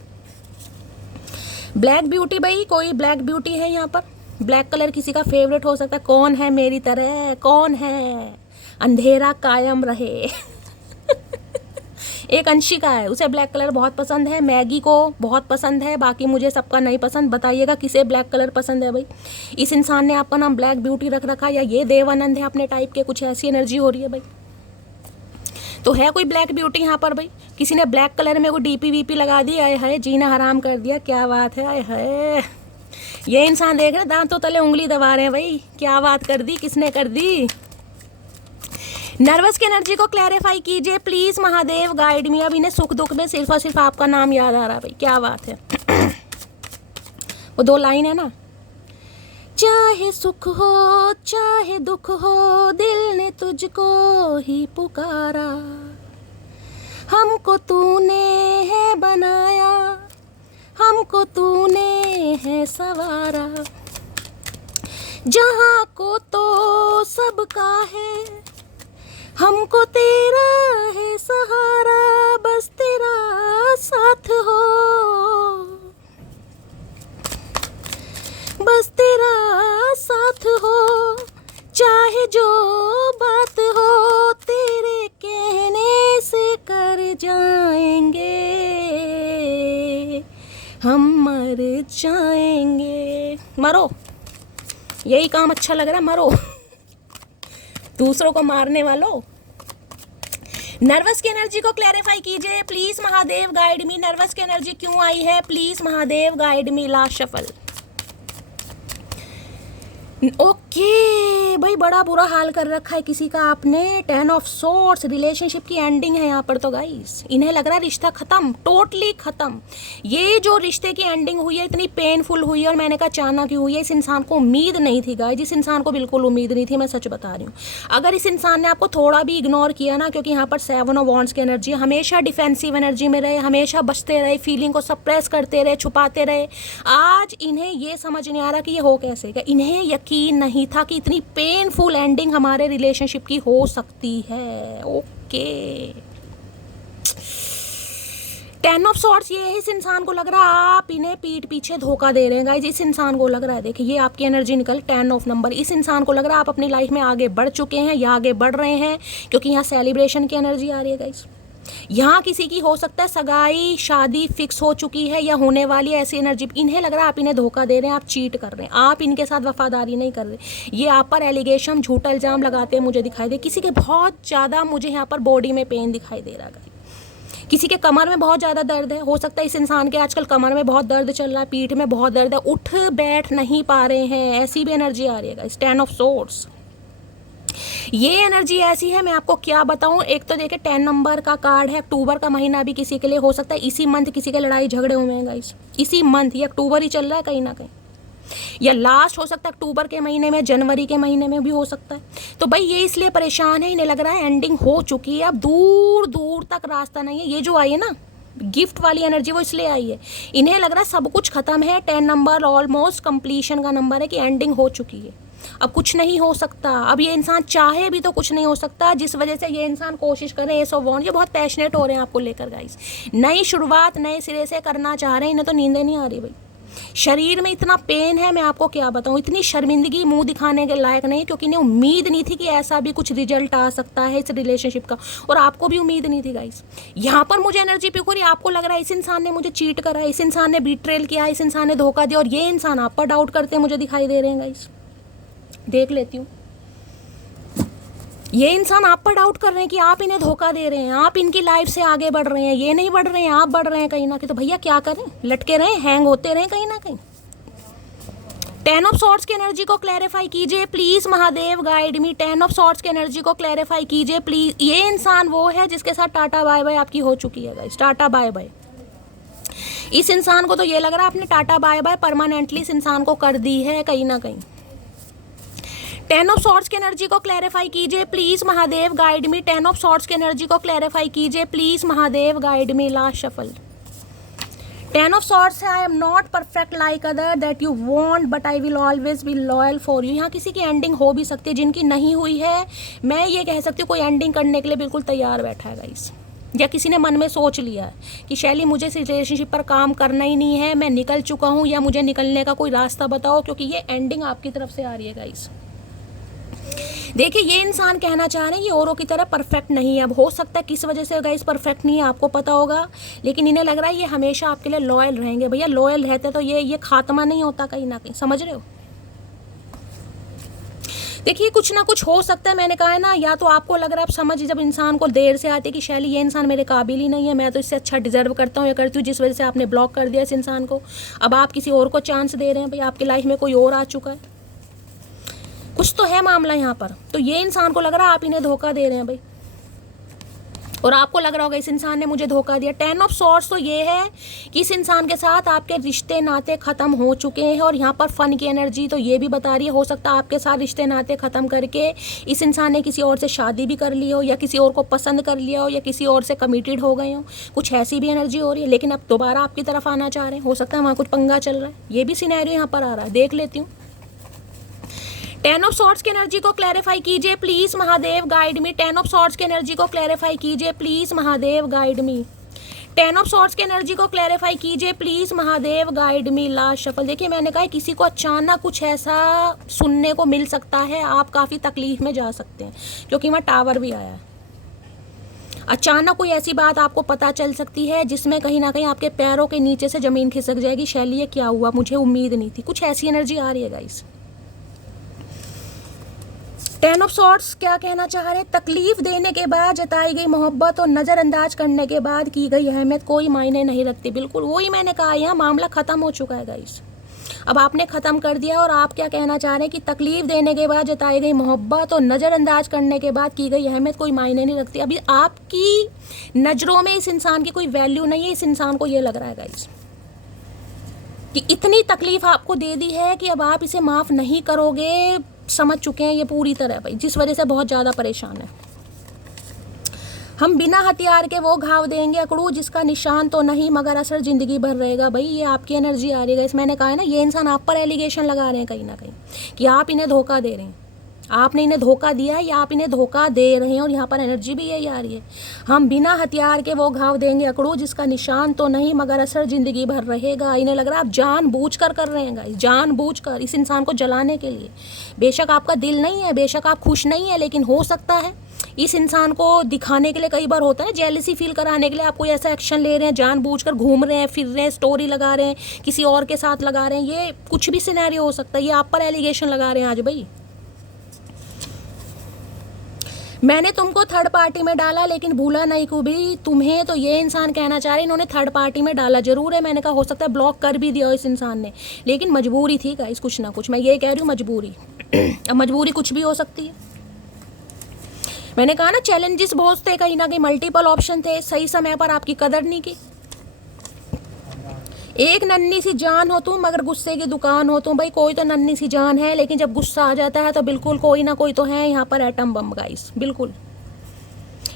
ब्लैक ब्यूटी, भाई कोई ब्लैक ब्यूटी है यहाँ पर? ब्लैक कलर किसी का फेवरेट हो सकता है। कौन है मेरी तरह, कौन है? अंधेरा कायम रहे। एक अंशिका है, उसे ब्लैक कलर बहुत पसंद है, मैगी को बहुत पसंद है, बाकी मुझे सबका नहीं पसंद। बताइएगा किसे ब्लैक कलर पसंद है भाई। इस इंसान ने आपका नाम ब्लैक ब्यूटी रख रखा, या ये देवानंद है अपने टाइप के, कुछ ऐसी एनर्जी हो रही है भाई। तो है कोई ब्लैक ब्यूटी यहाँ पर भाई? किसी ने ब्लैक कलर में कोई डीपी वीपी लगा दी, आए हाय जीना हराम कर दिया, क्या बात है, आए हाय। ये इंसान देख रहे दांतों तले उंगली दबा रहे हैं भाई, क्या बात कर दी, किसने कर दी। नर्वस की एनर्जी को क्लैरिफाई कीजिए प्लीज महादेव गाइड मी। अब इन्हें सुख दुख में सिर्फ और सिर्फ आपका नाम याद आ रहा है भाई, क्या बात है। वो 2 लाइन है ना, चाहे सुख हो चाहे दुख हो, दिल ने तुझको ही पुकारा, हमको तूने है बनाया, हमको तूने है सवारा, जहाँ को तो सबका है, हमको तेरा है सहारा, बस तेरा साथ हो, बस तेरा साथ हो, चाहे जो बात हो, तेरे कहने से कर जाएंगे, हम मर जाएंगे। मरो, यही काम अच्छा लग रहा है, मरो। दूसरों को मारने वालों। नर्वस की एनर्जी को क्लैरिफाई कीजिए please Mahadev, guide me. Nervous की एनर्जी क्यों आई है please Mahadev, guide me. Last shuffle. Okay भाई, बड़ा बुरा हाल कर रखा है किसी का आपने। 10 ऑफ सोर्ड्स, रिलेशनशिप की एंडिंग है यहाँ पर तो गाइस। इन्हें लग रहा है रिश्ता खत्म, टोटली खत्म। ये जो रिश्ते की एंडिंग हुई है इतनी पेनफुल हुई है, और मैंने कहा अचानक क्यों हुई है। इस इंसान को उम्मीद नहीं थी गाइस, जिस इंसान को बिल्कुल उम्मीद नहीं थी, मैं सच बता रही हूँ। अगर इस इंसान ने आपको थोड़ा भी इग्नोर किया ना, क्योंकि यहाँ पर 7 ऑफ वॉन्ड्स की एनर्जी, हमेशा डिफेंसिव एनर्जी में रहे, हमेशा बचते रहे, फीलिंग को सप्रेस करते रहे, छुपाते रहे। आज इन्हें ये समझ नहीं आ रहा कि ये हो कैसे गया। इन्हें यकीन नहीं था कि इतनी पेनफुल एंडिंग हमारे रिलेशनशिप की हो सकती है। ओके, 10 ऑफ सॉर्ड्स, ये इस इंसान को लग रहा है आप इन्हें पीठ पीछे धोखा दे रहे हैं गाइस। इस इंसान को लग रहा है, देखिए ये आपकी एनर्जी निकल 10 ऑफ नंबर। इस इंसान को लग रहा है आप अपनी लाइफ में आगे बढ़ चुके हैं या आगे बढ़ रहे हैं, क्योंकि यहाँ सेलिब्रेशन की एनर्जी आ रही है गाइस। यहाँ किसी की हो सकता है सगाई, शादी फिक्स हो चुकी है या होने वाली है, ऐसी एनर्जी। इन्हें लग रहा है आप इन्हें धोखा दे रहे हैं, आप चीट कर रहे हैं, आप इनके साथ वफादारी नहीं कर रहे। ये आप पर एलिगेशन, झूठा इल्जाम लगाते हैं मुझे दिखाई दे। किसी के बहुत ज़्यादा मुझे यहाँ पर बॉडी में पेन दिखाई दे रहा है। किसी के कमर में बहुत ज़्यादा दर्द है, हो सकता है इस इंसान के आजकल कमर में बहुत दर्द चल रहा है, पीठ में बहुत दर्द है, उठ बैठ नहीं पा रहे हैं, ऐसी भी एनर्जी आ रही है गाइस। 10 ऑफ सोर्ड्स, ये एनर्जी ऐसी है, मैं आपको क्या बताऊं। एक तो देखिए 10 नंबर का कार्ड है, अक्टूबर का महीना भी किसी के लिए हो सकता है, इसी मंथ किसी के लड़ाई झगड़े हुए हैं गाइस, इसी मंथ, ये अक्टूबर ही चल रहा है कहीं ना कहीं, या लास्ट हो सकता है अक्टूबर के महीने में, जनवरी के महीने में भी हो सकता है। तो भाई ये इसलिए परेशान है, इन्हें लग रहा है एंडिंग हो चुकी है, अब दूर दूर तक रास्ता नहीं है। ये जो आई है ना गिफ्ट वाली एनर्जी, वो इसलिए आई है, इन्हें लग रहा है सब कुछ खत्म है। 10 नंबर ऑलमोस्ट कंप्लीशन का नंबर है कि एंडिंग हो चुकी है, अब कुछ नहीं हो सकता। अब ये इंसान चाहे भी तो कुछ नहीं हो सकता, जिस वजह से ये इंसान कोशिश कर रहे हैं। एस ऑफ वॉन्ड, ये बहुत पैशनेट हो रहे हैं आपको लेकर गाइस, नई शुरुआत नए सिरे से करना चाह रहे हैं। इन्हें तो नींदें नहीं आ रही भाई, शरीर में इतना पेन है, मैं आपको क्या बताऊं। इतनी शर्मिंदगी मुंह दिखाने के लायक नहीं, क्योंकि इन्हें उम्मीद नहीं थी कि ऐसा भी कुछ रिजल्ट आ सकता है इस रिलेशनशिप का, और आपको भी उम्मीद नहीं थी गाइस। यहाँ पर मुझे एनर्जी पिक हो रही है, आपको लग रहा है इस इंसान ने मुझे चीट करा, इस इंसान ने बीट्रेल किया, इस इंसान ने धोखा दिया, और ये इंसान आप पर डाउट करते मुझे दिखाई दे रहे हैं गाइस। देख लेती हूँ, ये इंसान आप पर डाउट कर रहे हैं कि आप इन्हें धोखा दे रहे हैं, आप इनकी लाइफ से आगे बढ़ रहे हैं, ये नहीं बढ़ रहे हैं, आप बढ़ रहे हैं कहीं ना कहीं। तो भैया क्या करें, लटके रहें, हैंग होते रहें कहीं ना कहीं। 10 ऑफ सॉर्ड्स की एनर्जी को क्लैरिफाई कीजिए please Mahadev, guide me. 10 of swords की एनर्जी को क्लैरिफाई कीजिए प्लीज। ये इंसान वो है जिसके साथ टाटा बाय बाय आपकी हो चुकी है गाइस, टाटा बाय बाय। इस इंसान को तो ये लग रहा है आपने टाटा बाय बाय परमानेंटली इस इंसान को कर दी है कहीं ना कहीं। 10 ऑफ सॉर्ड्स की एनर्जी को क्लैरिफाई कीजिए please Mahadev, guide me. 10 of swords की एनर्जी को क्लैरिफाई कीजिए please Mahadev, guide me. Last shuffle. 10 of swords है, I am not perfect like other that you want but I will always be loyal for you. यहाँ किसी की ending हो भी सकती है, जिनकी नहीं हुई है मैं ये कह सकती हूँ कोई एंडिंग करने के लिए बिल्कुल तैयार बैठा है गाइस, या किसी ने मन में सोच लिया है कि शैली मुझे इस रिलेशनशिप पर काम करना ही नहीं है, मैं निकल चुका हूँ, या मुझे निकलने का कोई रास्ता बताओ, क्योंकि ये एंडिंग आपकी तरफ से आ रही है गाइस। देखिए ये इंसान कहना चाह रहे हैं ये औरों की तरह परफेक्ट नहीं है। अब हो सकता है किस वजह से गाइस परफेक्ट नहीं है आपको पता होगा, लेकिन इन्हें लग रहा है ये हमेशा आपके लिए लॉयल रहेंगे। भैया लॉयल रहते तो ये खात्मा नहीं होता कहीं ना कहीं, समझ रहे हो। देखिए कुछ ना कुछ हो सकता है, मैंने कहा है ना, या तो आपको लग रहा है, आप समझ, जब इंसान को देर से आती है कि शैली ये इंसान मेरे काबिल ही नहीं है, मैं तो इससे अच्छा डिजर्व करता हूँ या करती हूँ, जिस वजह से आपने ब्लॉक कर दिया इस इंसान को। अब आप किसी और को चांस दे रहे हैं, भाई आपकी लाइफ में कोई और आ चुका है, कुछ तो है मामला यहाँ पर। तो ये इंसान को लग रहा है आप इन्हें धोखा दे रहे हैं भाई, और आपको लग रहा होगा इस इंसान ने मुझे धोखा दिया। 10 ऑफ सॉर्ड्स तो ये है कि इस इंसान के साथ आपके रिश्ते नाते ख़त्म हो चुके हैं, और यहाँ पर फन की एनर्जी तो ये भी बता रही है हो सकता है आपके साथ रिश्ते नाते ख़त्म करके इस इंसान ने किसी और से शादी भी कर ली हो, या किसी और को पसंद कर लिया हो, या किसी और से कमिटेड हो गए हो, कुछ ऐसी भी एनर्जी हो रही है। लेकिन अब दोबारा आपकी तरफ आना चाह रहे हैं, हो सकता है वहाँ कुछ पंगा चल रहा है, ये भी सिनेरियो यहाँ पर आ रहा है। देख लेती हूँ। 10 ऑफ सॉर्ड्स की एनर्जी को क्लैरिफाई कीजिए please Mahadev, guide me. 10 of swords की एनर्जी को क्लैरिफाई कीजिए please Mahadev, guide me. 10 of swords की एनर्जी को क्लैरिफाई कीजिए please Mahadev, guide me. Last shuffle. देखिए मैंने कहा किसी को अचानक कुछ ऐसा सुनने को मिल सकता है, आप काफ़ी तकलीफ में जा सकते हैं, क्योंकि वहाँ टावर भी आया है। अचानक कोई ऐसी बात आपको पता चल सकती है जिसमें कहीं ना कहीं आपके पैरों के नीचे से ज़मीन खिसक जाएगी। शैली ये क्या हुआ, मुझे उम्मीद नहीं थी, कुछ ऐसी एनर्जी आ रही है गाइस। 10 ऑफ सॉर्ट्स क्या कहना चाह रहे हैं? तकलीफ देने के बाद जताई गई मोहब्बत और नज़रअंदाज करने के बाद की गई अहमियत कोई मायने नहीं रखती। बिल्कुल वही मैंने कहा, यहाँ मामला ख़त्म हो चुका है गाइस। अब आपने ख़त्म कर दिया और आप क्या कहना चाह रहे हैं कि तकलीफ देने के बाद जताई गई मोहब्बत और नज़रअंदाज करने के बाद की गई अहमियत कोई मायने नहीं रखती। अभी आपकी नज़रों में इस इंसान की कोई वैल्यू नहीं है। इस इंसान को ये लग रहा है गाइस कि इतनी तकलीफ आपको दे दी है कि अब आप इसे माफ़ नहीं करोगे। समझ चुके हैं ये पूरी तरह भाई, जिस वजह से बहुत ज़्यादा परेशान है। हम बिना हथियार के वो घाव देंगे अकड़ू जिसका निशान तो नहीं मगर असर ज़िंदगी भर रहेगा। भाई ये आपकी एनर्जी आ रही है। इसमें मैंने कहा है ना, ये इंसान आप पर एलिगेशन लगा रहे हैं कहीं ना कहीं कि आप इन्हें धोखा दे रहे हैं। आपने इन्हें धोखा दिया है या आप इन्हें धोखा दे रहे हैं, और यहाँ पर एनर्जी भी यही आ रही है। हम बिना हथियार के वो घाव देंगे अकड़ू जिसका निशान तो नहीं मगर असर ज़िंदगी भर रहेगा। इन्हें लग रहा है आप जानबूझकर कर रहे हैं गाइस, जानबूझकर इस इंसान को जलाने के लिए। बेशक आपका दिल नहीं है, बेशक आप खुश नहीं है, लेकिन हो सकता है इस इंसान को दिखाने के लिए, कई बार होता है जेलसी फील कराने के लिए आप कोई ऐसा एक्शन ले रहे हैं, जानबूझकर घूम रहे हैं, फिर रहे हैं, स्टोरी लगा रहे हैं, किसी और के साथ लगा रहे हैं। ये कुछ भी सिनेरियो हो सकता है। ये आप पर एलिगेशन लगा रहे हैं आज। भाई मैंने तुमको थर्ड पार्टी में डाला लेकिन भूला नहीं कभी तुम्हें, तो ये इंसान कहना चाह रहे इन्होंने थर्ड पार्टी में डाला जरूर है। मैंने कहा हो सकता है ब्लॉक कर भी दिया इस इंसान ने, लेकिन मजबूरी थी गाइस, कुछ ना कुछ। मैं ये कह रही हूँ मजबूरी। अब मजबूरी कुछ भी हो सकती है। मैंने कहा ना चैलेंजेस बहुत थे, कहीं ना कहीं मल्टीपल ऑप्शन थे, सही समय पर आपकी कदर नहीं की। एक नन्ही सी जान हो तुम मगर गुस्से की दुकान हो तुम। भाई कोई तो नन्ही सी जान है, लेकिन जब गुस्सा आ जाता है तो बिल्कुल कोई ना कोई तो है यहाँ पर एटम बम गाइस। बिल्कुल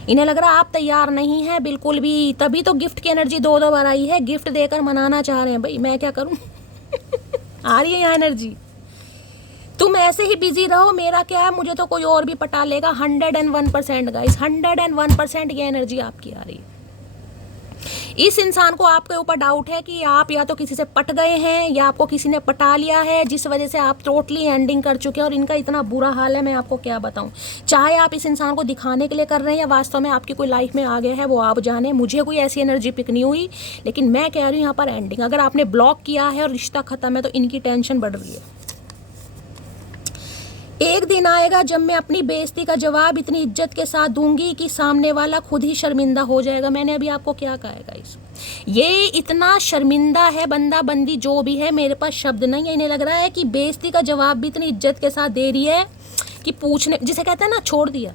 इन्हें लग रहा है आप तैयार नहीं है बिल्कुल भी, तभी तो गिफ्ट की एनर्जी दो बार आई है। गिफ्ट देकर मनाना चाह रहे हैं। भाई मैं क्या करूँ आ रही है यहाँ एनर्जी। तुम ऐसे ही बिजी रहो, मेरा क्या है, मुझे तो कोई और भी पटा लेगा। 101% गाइस, 101% ये एनर्जी आपकी आ रही है। इस इंसान को आपके ऊपर डाउट है कि आप या तो किसी से पट गए हैं या आपको किसी ने पटा लिया है, जिस वजह से आप टोटली एंडिंग कर चुके हैं। और इनका इतना बुरा हाल है, मैं आपको क्या बताऊं। चाहे आप इस इंसान को दिखाने के लिए कर रहे हैं या वास्तव में आपकी कोई लाइफ में आ गया है, वो आप जाने। मुझे कोई ऐसी एनर्जी पिक नहीं हुई, लेकिन मैं कह रही हूँ यहाँ पर एंडिंग। अगर आपने ब्लॉक किया है और रिश्ता खत्म है तो इनकी टेंशन बढ़ रही है। एक दिन आएगा जब मैं अपनी बेइज्जती का जवाब इतनी इज्जत के साथ दूंगी कि सामने वाला खुद ही शर्मिंदा हो जाएगा। मैंने अभी आपको क्या कहा है गाइस, ये इतना शर्मिंदा है, बंदा बंदी जो भी है, मेरे पास शब्द नहीं है। इन्हें लग रहा है कि बेइज्जती का जवाब भी इतनी इज्जत के साथ दे रही है कि पूछने, जिसे कहते हैं ना छोड़ दिया।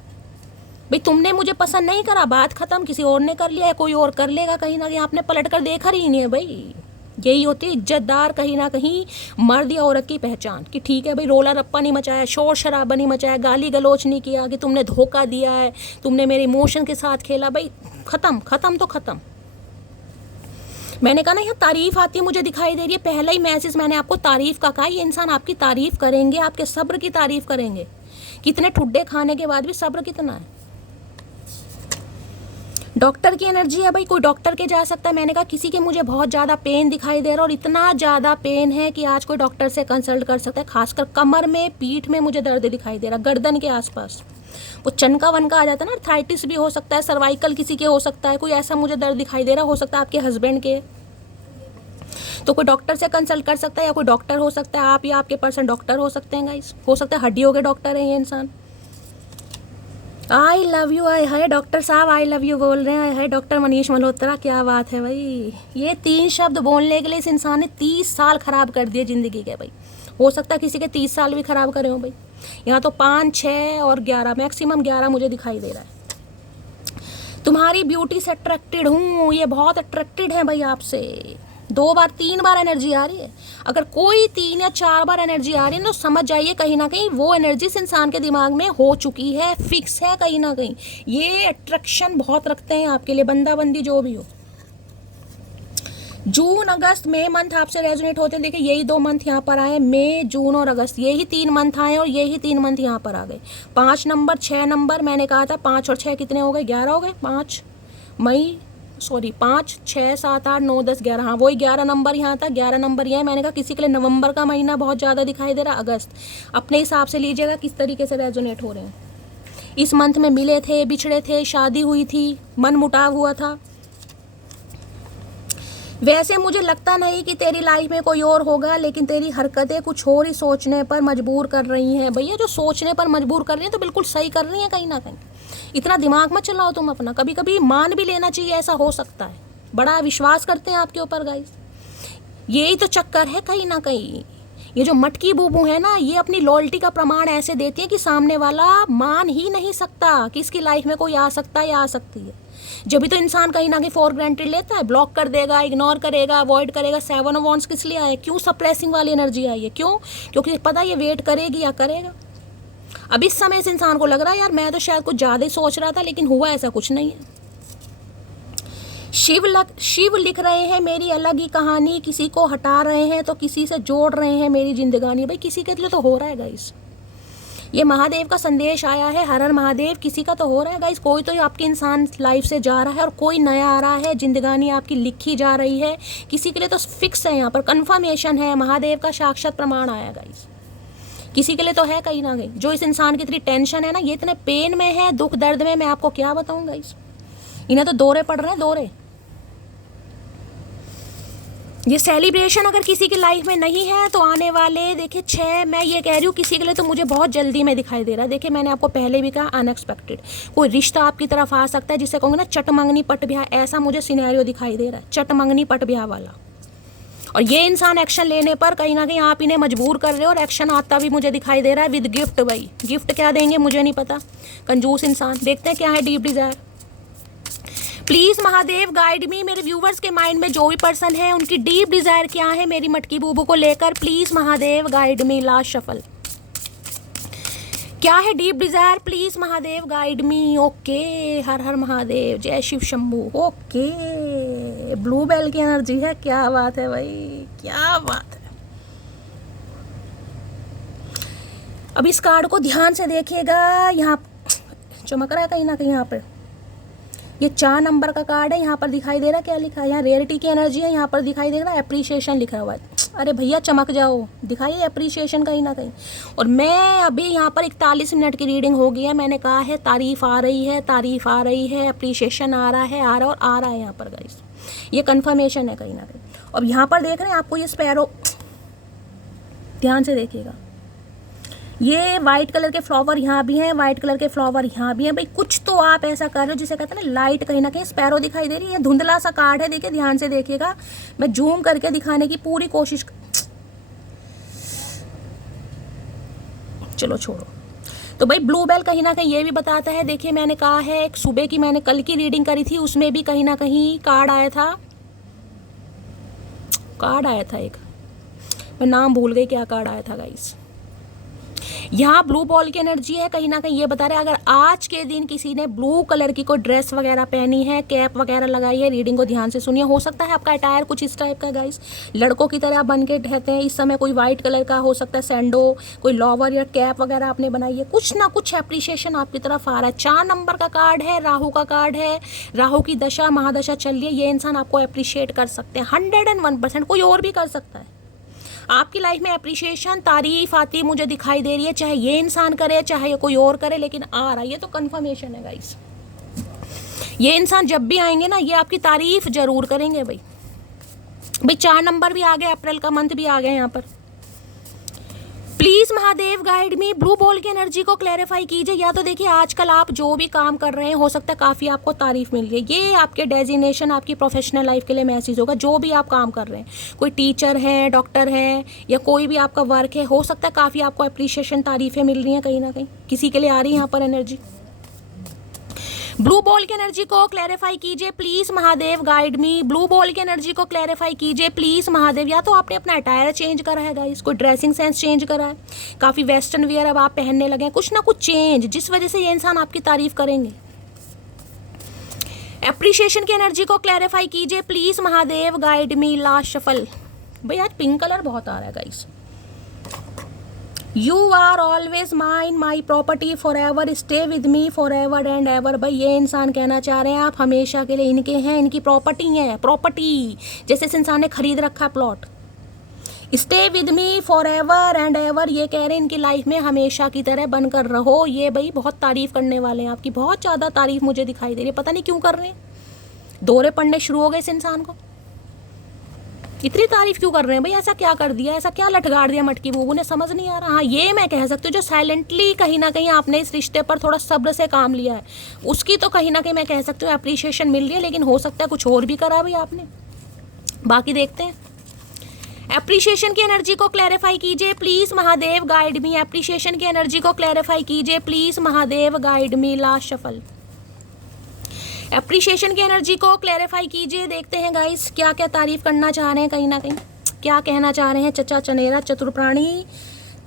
भाई तुमने मुझे पसंद नहीं करा, बात खत्म, किसी और ने कर लिया है, कोई और कर लेगा। कहीं ना कहीं आपने पलट कर देखा ही नहीं है। भाई यही होती है इज्जतदार कहीं ना कहीं मर्द या औरत की पहचान, कि ठीक है भाई रोला रप्पा नहीं मचाया, शोर शराबा नहीं मचाया, गाली गलोच नहीं किया कि तुमने धोखा दिया है, तुमने मेरे इमोशन के साथ खेला। भाई खत्म, खत्म तो खत्म। मैंने कहा ना यहाँ तारीफ आती है, मुझे दिखाई दे रही है। पहला ही मैसेज मैंने आपको तारीफ का कहा। ये इंसान आपकी तारीफ करेंगे, आपके सब्र की तारीफ करेंगे। कितने ठुड्डे खाने के बाद भी सब्र कितना है। डॉक्टर की एनर्जी है। भाई कोई डॉक्टर के जा सकता है। मैंने कहा किसी के मुझे बहुत ज़्यादा पेन दिखाई दे रहा है, और इतना ज़्यादा पेन है कि आज कोई डॉक्टर से कंसल्ट कर सकता है। खासकर कमर में, पीठ में मुझे दर्द दिखाई दे रहा, गर्दन के आसपास वो चनका वनका आ जाता है ना, अर्थराइटिस भी हो सकता है, सर्वाइकल किसी के हो सकता है, कोई ऐसा मुझे दर्द दिखाई दे रहा। हो सकता है आपके हस्बैंड के, तो कोई डॉक्टर से कंसल्ट कर सकता है, या कोई डॉक्टर हो सकता है आप या आपके पर्सन डॉक्टर हो सकते हैं गाइस। हो सकता है हड्डियों के डॉक्टर है ये इंसान। आई लव यू, आए है डॉक्टर साहब, आई लव यू बोल रहे हैं। आए है डॉक्टर मनीष मल्होत्रा, क्या बात है भाई। ये 3 शब्द बोलने के लिए इस इंसान ने 30 साल खराब कर दिए ज़िंदगी के। भाई हो सकता है किसी के 30 साल भी खराब करे हो। भाई यहाँ तो 5, 6 और 11, मैक्सिमम 11 मुझे दिखाई दे रहा है। तुम्हारी ब्यूटी से अट्रैक्टेड हूँ, ये बहुत अट्रैक्टेड है भाई आपसे। 2 बार 3 बार एनर्जी आ रही है। अगर कोई 3 या 4 बार एनर्जी आ रही है तो समझ जाइए कहीं ना कहीं वो एनर्जी इस इंसान के दिमाग में हो चुकी है, फिक्स है कहीं ना कहीं। ये अट्रैक्शन बहुत रखते हैं आपके लिए, बंदा बंदी जो भी हो। जून, अगस्त, मई मंथ आपसे रेजोनेट होते हैं। देखिए यही 2 मंथ यहाँ पर आए, मई, जून और अगस्त, यही 3 मंथ आए और यही 3 मंथ यहाँ पर आ गए। 5 नंबर, 6 नंबर, मैंने कहा था 5 और 6 कितने हो गए, 11 हो गए। 5 मई, सॉरी 5, 6, 7, 8, 9, 10, 11, हाँ वही 11 नंबर यहाँ था, 11 नंबर यहाँ। मैंने कहा किसी के लिए नवंबर का महीना बहुत ज़्यादा दिखाई दे रहा, अगस्त। अपने हिसाब से लीजिएगा किस तरीके से रेजोनेट हो रहे हैं। इस मंथ में मिले थे, बिछड़े थे, शादी हुई थी, मन मुटाव हुआ था। वैसे मुझे लगता नहीं कि तेरी लाइफ में कोई और होगा, लेकिन तेरी हरकतें कुछ और ही सोचने पर मजबूर कर रही हैं। भैया जो सोचने पर मजबूर कर रही हैं तो बिल्कुल सही कर रही हैं कहीं ना कहीं। इतना दिमाग मत चलाओ तुम अपना, कभी कभी मान भी लेना चाहिए, ऐसा हो सकता है। बड़ा विश्वास करते हैं आपके ऊपर गाइस, यही तो चक्कर है कहीं ना कहीं। ये जो मटकी बूबू है ना, ये अपनी लॉयल्टी का प्रमाण ऐसे देती है कि सामने वाला मान ही नहीं सकता कि इसकी लाइफ में कोई आ सकता है या आ सकती है। जब भी तो इंसान कहीं ना कहीं फॉर ग्रांटेड लेता है, ब्लॉक कर देगा, इग्नोर करेगा, अवॉइड करेगा। 7 ऑफ वॉन्ड्स किस लिए आए? क्यों? सप्रेसिंग वाली एनर्जी आई है। क्यों? क्योंकि पता ये वेट करेगी या करेगा। अब इस समय इस इंसान को लग रहा है यार मैं तो शायद कुछ ज़्यादा ही सोच रहा था, लेकिन हुआ ऐसा कुछ नहीं है। शिव लिख रहे हैं मेरी अलग ही कहानी, किसी को हटा रहे हैं तो किसी से जोड़ रहे हैं मेरी जिंदगानी। भाई किसी के लिए तो हो रहा है गाइस, ये महादेव का संदेश आया है, हर हर महादेव। किसी का तो हो रहा है गाइस, कोई तो आपके इंसान लाइफ से जा रहा है और कोई नया आ रहा है, जिंदगानी आपकी लिखी जा रही है। किसी के लिए तो फिक्स है, यहाँ पर कन्फर्मेशन है, महादेव का साक्षात प्रमाण आया गाइस। किसी के लिए तो है कहीं ना कहीं। जो इस इंसान की इतनी टेंशन है ना, ये इतने पेन में है, दुख दर्द में, मैं आपको क्या बताऊँ गाइस। इन्हें तो दौरे पड़ रहे हैं, दौरे। ये सेलिब्रेशन अगर किसी की लाइफ में नहीं है तो आने वाले देखिए 6, मैं ये कह रही हूँ किसी के लिए तो मुझे बहुत जल्दी में दिखाई दे रहा है। देखिए मैंने आपको पहले भी कहा, अनएक्सपेक्टेड कोई रिश्ता आपकी तरफ आ सकता है, जिसे कहूँगे ना चटमंगनी पट ब्याह, ऐसा मुझे सिनेरियो दिखाई दे रहा है, चटमंगनी पट ब्याह वाला। और ये इंसान एक्शन लेने पर कहीं ना कहीं आप इन्हें मजबूर कर रहे हो, और एक्शन आता भी मुझे दिखाई दे रहा है विद गिफ्ट। भाई गिफ्ट क्या देंगे मुझे नहीं पता, कंजूस इंसान। देखते हैं क्या है deep desire. Please Mahadev guide मी। मेरे व्यूवर्स के माइंड में जो भी पर्सन है उनकी डीप डिजायर क्या है मेरी मटकी बूबू को लेकर, please Mahadev guide me. Last shuffle क्या है deep desire, please Mahadev guide me. Okay, हर हर महादेव, जय Shiv Shambhu. Okay, blue bell की एनर्जी है, क्या बात है भाई, क्या बात है। अब इस कार्ड को ध्यान से देखिएगा, यहाँ चमक रहा है कहीं ना कहीं। यहाँ पर ये 4 नंबर का कार्ड है, यहाँ पर दिखाई दे रहा है क्या लिखा है, यहाँ रेयरिटी की एनर्जी है, यहाँ पर दिखाई दे रहा है अप्रिसिएशन लिखा हुआ है। अरे भैया चमक जाओ, दिखाइए अप्रिसिएशन कहीं ना कहीं। और मैं अभी यहाँ पर 41 मिनट की रीडिंग हो गई है, मैंने कहा है तारीफ आ रही है, तारीफ आ रही है, अप्रिसिएशन आ रहा है, आ रहा और आ रहा है यहाँ पर गाइस, ये कन्फर्मेशन है कहीं ना कहीं। अब यहाँ पर देख रहे हैं आपको ये स्पैरो, ध्यान से देखिएगा, ये वाइट कलर के फ्लावर यहाँ भी हैं, वाइट कलर के फ्लावर यहाँ भी हैं। भाई कुछ तो आप ऐसा कर रहे हो जिसे कहते हैं ना लाइट, कहीं ना कहीं स्पैरो दिखाई दे रही है। धुंधला सा कार्ड है, देखिए ध्यान से देखिएगा, मैं जूम करके दिखाने की पूरी कोशिश, चलो छोड़ो। तो भाई ब्लू बेल कहीं ना कहीं ये भी बताता है, देखिए मैंने कहा है एक सुबह की मैंने कल की रीडिंग करी थी, उसमें भी कहीं ना कहीं कार्ड आया था, कार्ड आया था एक, मैं नाम भूल गई क्या कार्ड आया था गाइस। यहाँ ब्लू बॉल की एनर्जी है, कहीं ना कहीं ये बता रहे हैं अगर आज के दिन किसी ने ब्लू कलर की कोई ड्रेस वगैरह पहनी है, कैप वगैरह लगाई है, रीडिंग को ध्यान से सुनिए। हो सकता है आपका अटायर कुछ इस टाइप का गाइस, लड़कों की तरह बन के रहते हैं इस समय, कोई वाइट कलर का हो सकता है सैंडो, कोई लॉवर या कैप वगैरह आपने बनाई है, कुछ ना कुछ एप्रिसिएशन आपकी तरफ आ रहा है। 4 नंबर का कार्ड है, राहु का कार्ड है, राहु की दशा महादशा चल रही है, ये इंसान आपको अप्रिशिएट कर सकते हैं 101%, कोई और भी कर सकता है। आपकी लाइफ में अप्रिशिएशन, तारीफ आती मुझे दिखाई दे रही है, चाहे ये इंसान करे चाहे ये कोई और करे, लेकिन आ रहा है, ये तो कंफर्मेशन है गाइस। ये इंसान जब भी आएंगे ना ये आपकी तारीफ जरूर करेंगे भाई। 4 नंबर भी आ गए, अप्रैल का मंथ भी आ गया यहाँ पर। Please Mahadev guide me, blue ball की एनर्जी को क्लैरिफाई कीजिए। या तो देखिए आजकल आप जो भी काम कर रहे हैं हो सकता है काफ़ी आपको तारीफ मिल रही है, ये आपके डेजिग्नेशन आपकी प्रोफेशनल लाइफ के लिए मैसेज होगा। जो भी आप काम कर रहे हैं, कोई टीचर है, डॉक्टर है, या कोई भी आपका वर्क है, हो सकता है काफ़ी आपको अप्रिशिएशन, तारीफें मिल रही हैं कहीं ना कहीं, किसी के लिए आ रही है यहाँ पर एनर्जी। ब्लू बॉल की एनर्जी को क्लैरिफाई कीजिए please Mahadev guide me, blue ball की एनर्जी को क्लैरिफाई कीजिए प्लीज़ महादेव। या तो आपने अपना अटायर चेंज करा है गाइस, कोई ड्रेसिंग सेंस चेंज करा है, काफ़ी वेस्टर्न वियर अब आप पहनने लगे हैं, कुछ ना कुछ चेंज जिस वजह से ये इंसान आपकी तारीफ करेंगे। एप्रिशिएशन की एनर्जी को क्लैरिफाई कीजिए please Mahadev guide me. Last shuffle, भाई आज पिंक कलर बहुत आ रहा है guys. You are always mine, my property forever, stay with me forever and ever. भाई ये इंसान कहना चाह रहे हैं आप हमेशा के लिए इनके हैं, इनकी प्रॉपर्टी है, प्रॉपर्टी जैसे इस इंसान ने खरीद रखा है plot. Stay with me forever and ever, ये कह रहे हैं इनकी लाइफ में हमेशा की तरह बनकर रहो। ये भाई बहुत तारीफ करने वाले हैं आपकी, बहुत ज़्यादा तारीफ मुझे दिखाई दे रही है, पता नहीं क्यों कर रहे हैं, दौरे पड़ने शुरू हो गए इस इंसान को। इतनी तारीफ क्यों कर रहे हैं भाई? ऐसा क्या कर दिया, ऐसा क्या लटगाड़ दिया मटकी बूबू ने, समझ नहीं आ रहा। हाँ ये मैं कह सकती हूँ जो साइलेंटली कहीं ना कहीं आपने इस रिश्ते पर थोड़ा सब्र से काम लिया है, उसकी तो कहीं ना कहीं मैं कह सकती हूँ अप्रिशिएशन मिल रही है, लेकिन हो सकता है कुछ और भी करा भाई आपने। बाकी देखते हैं। एप्रिशिएशन की एनर्जी को क्लैरिफाई कीजिए please Mahadev, guide me. Appreciation की एनर्जी को क्लैरिफाई कीजिए please Mahadev, guide me. Last shuffle. Appreciation की एनर्जी को क्लैरिफाई कीजिए। देखते हैं गाइस क्या क्या तारीफ करना चाह रहे हैं, कहीं ना कहीं क्या कहना चाह रहे हैं। चचा चनेरा चतुर प्राणी।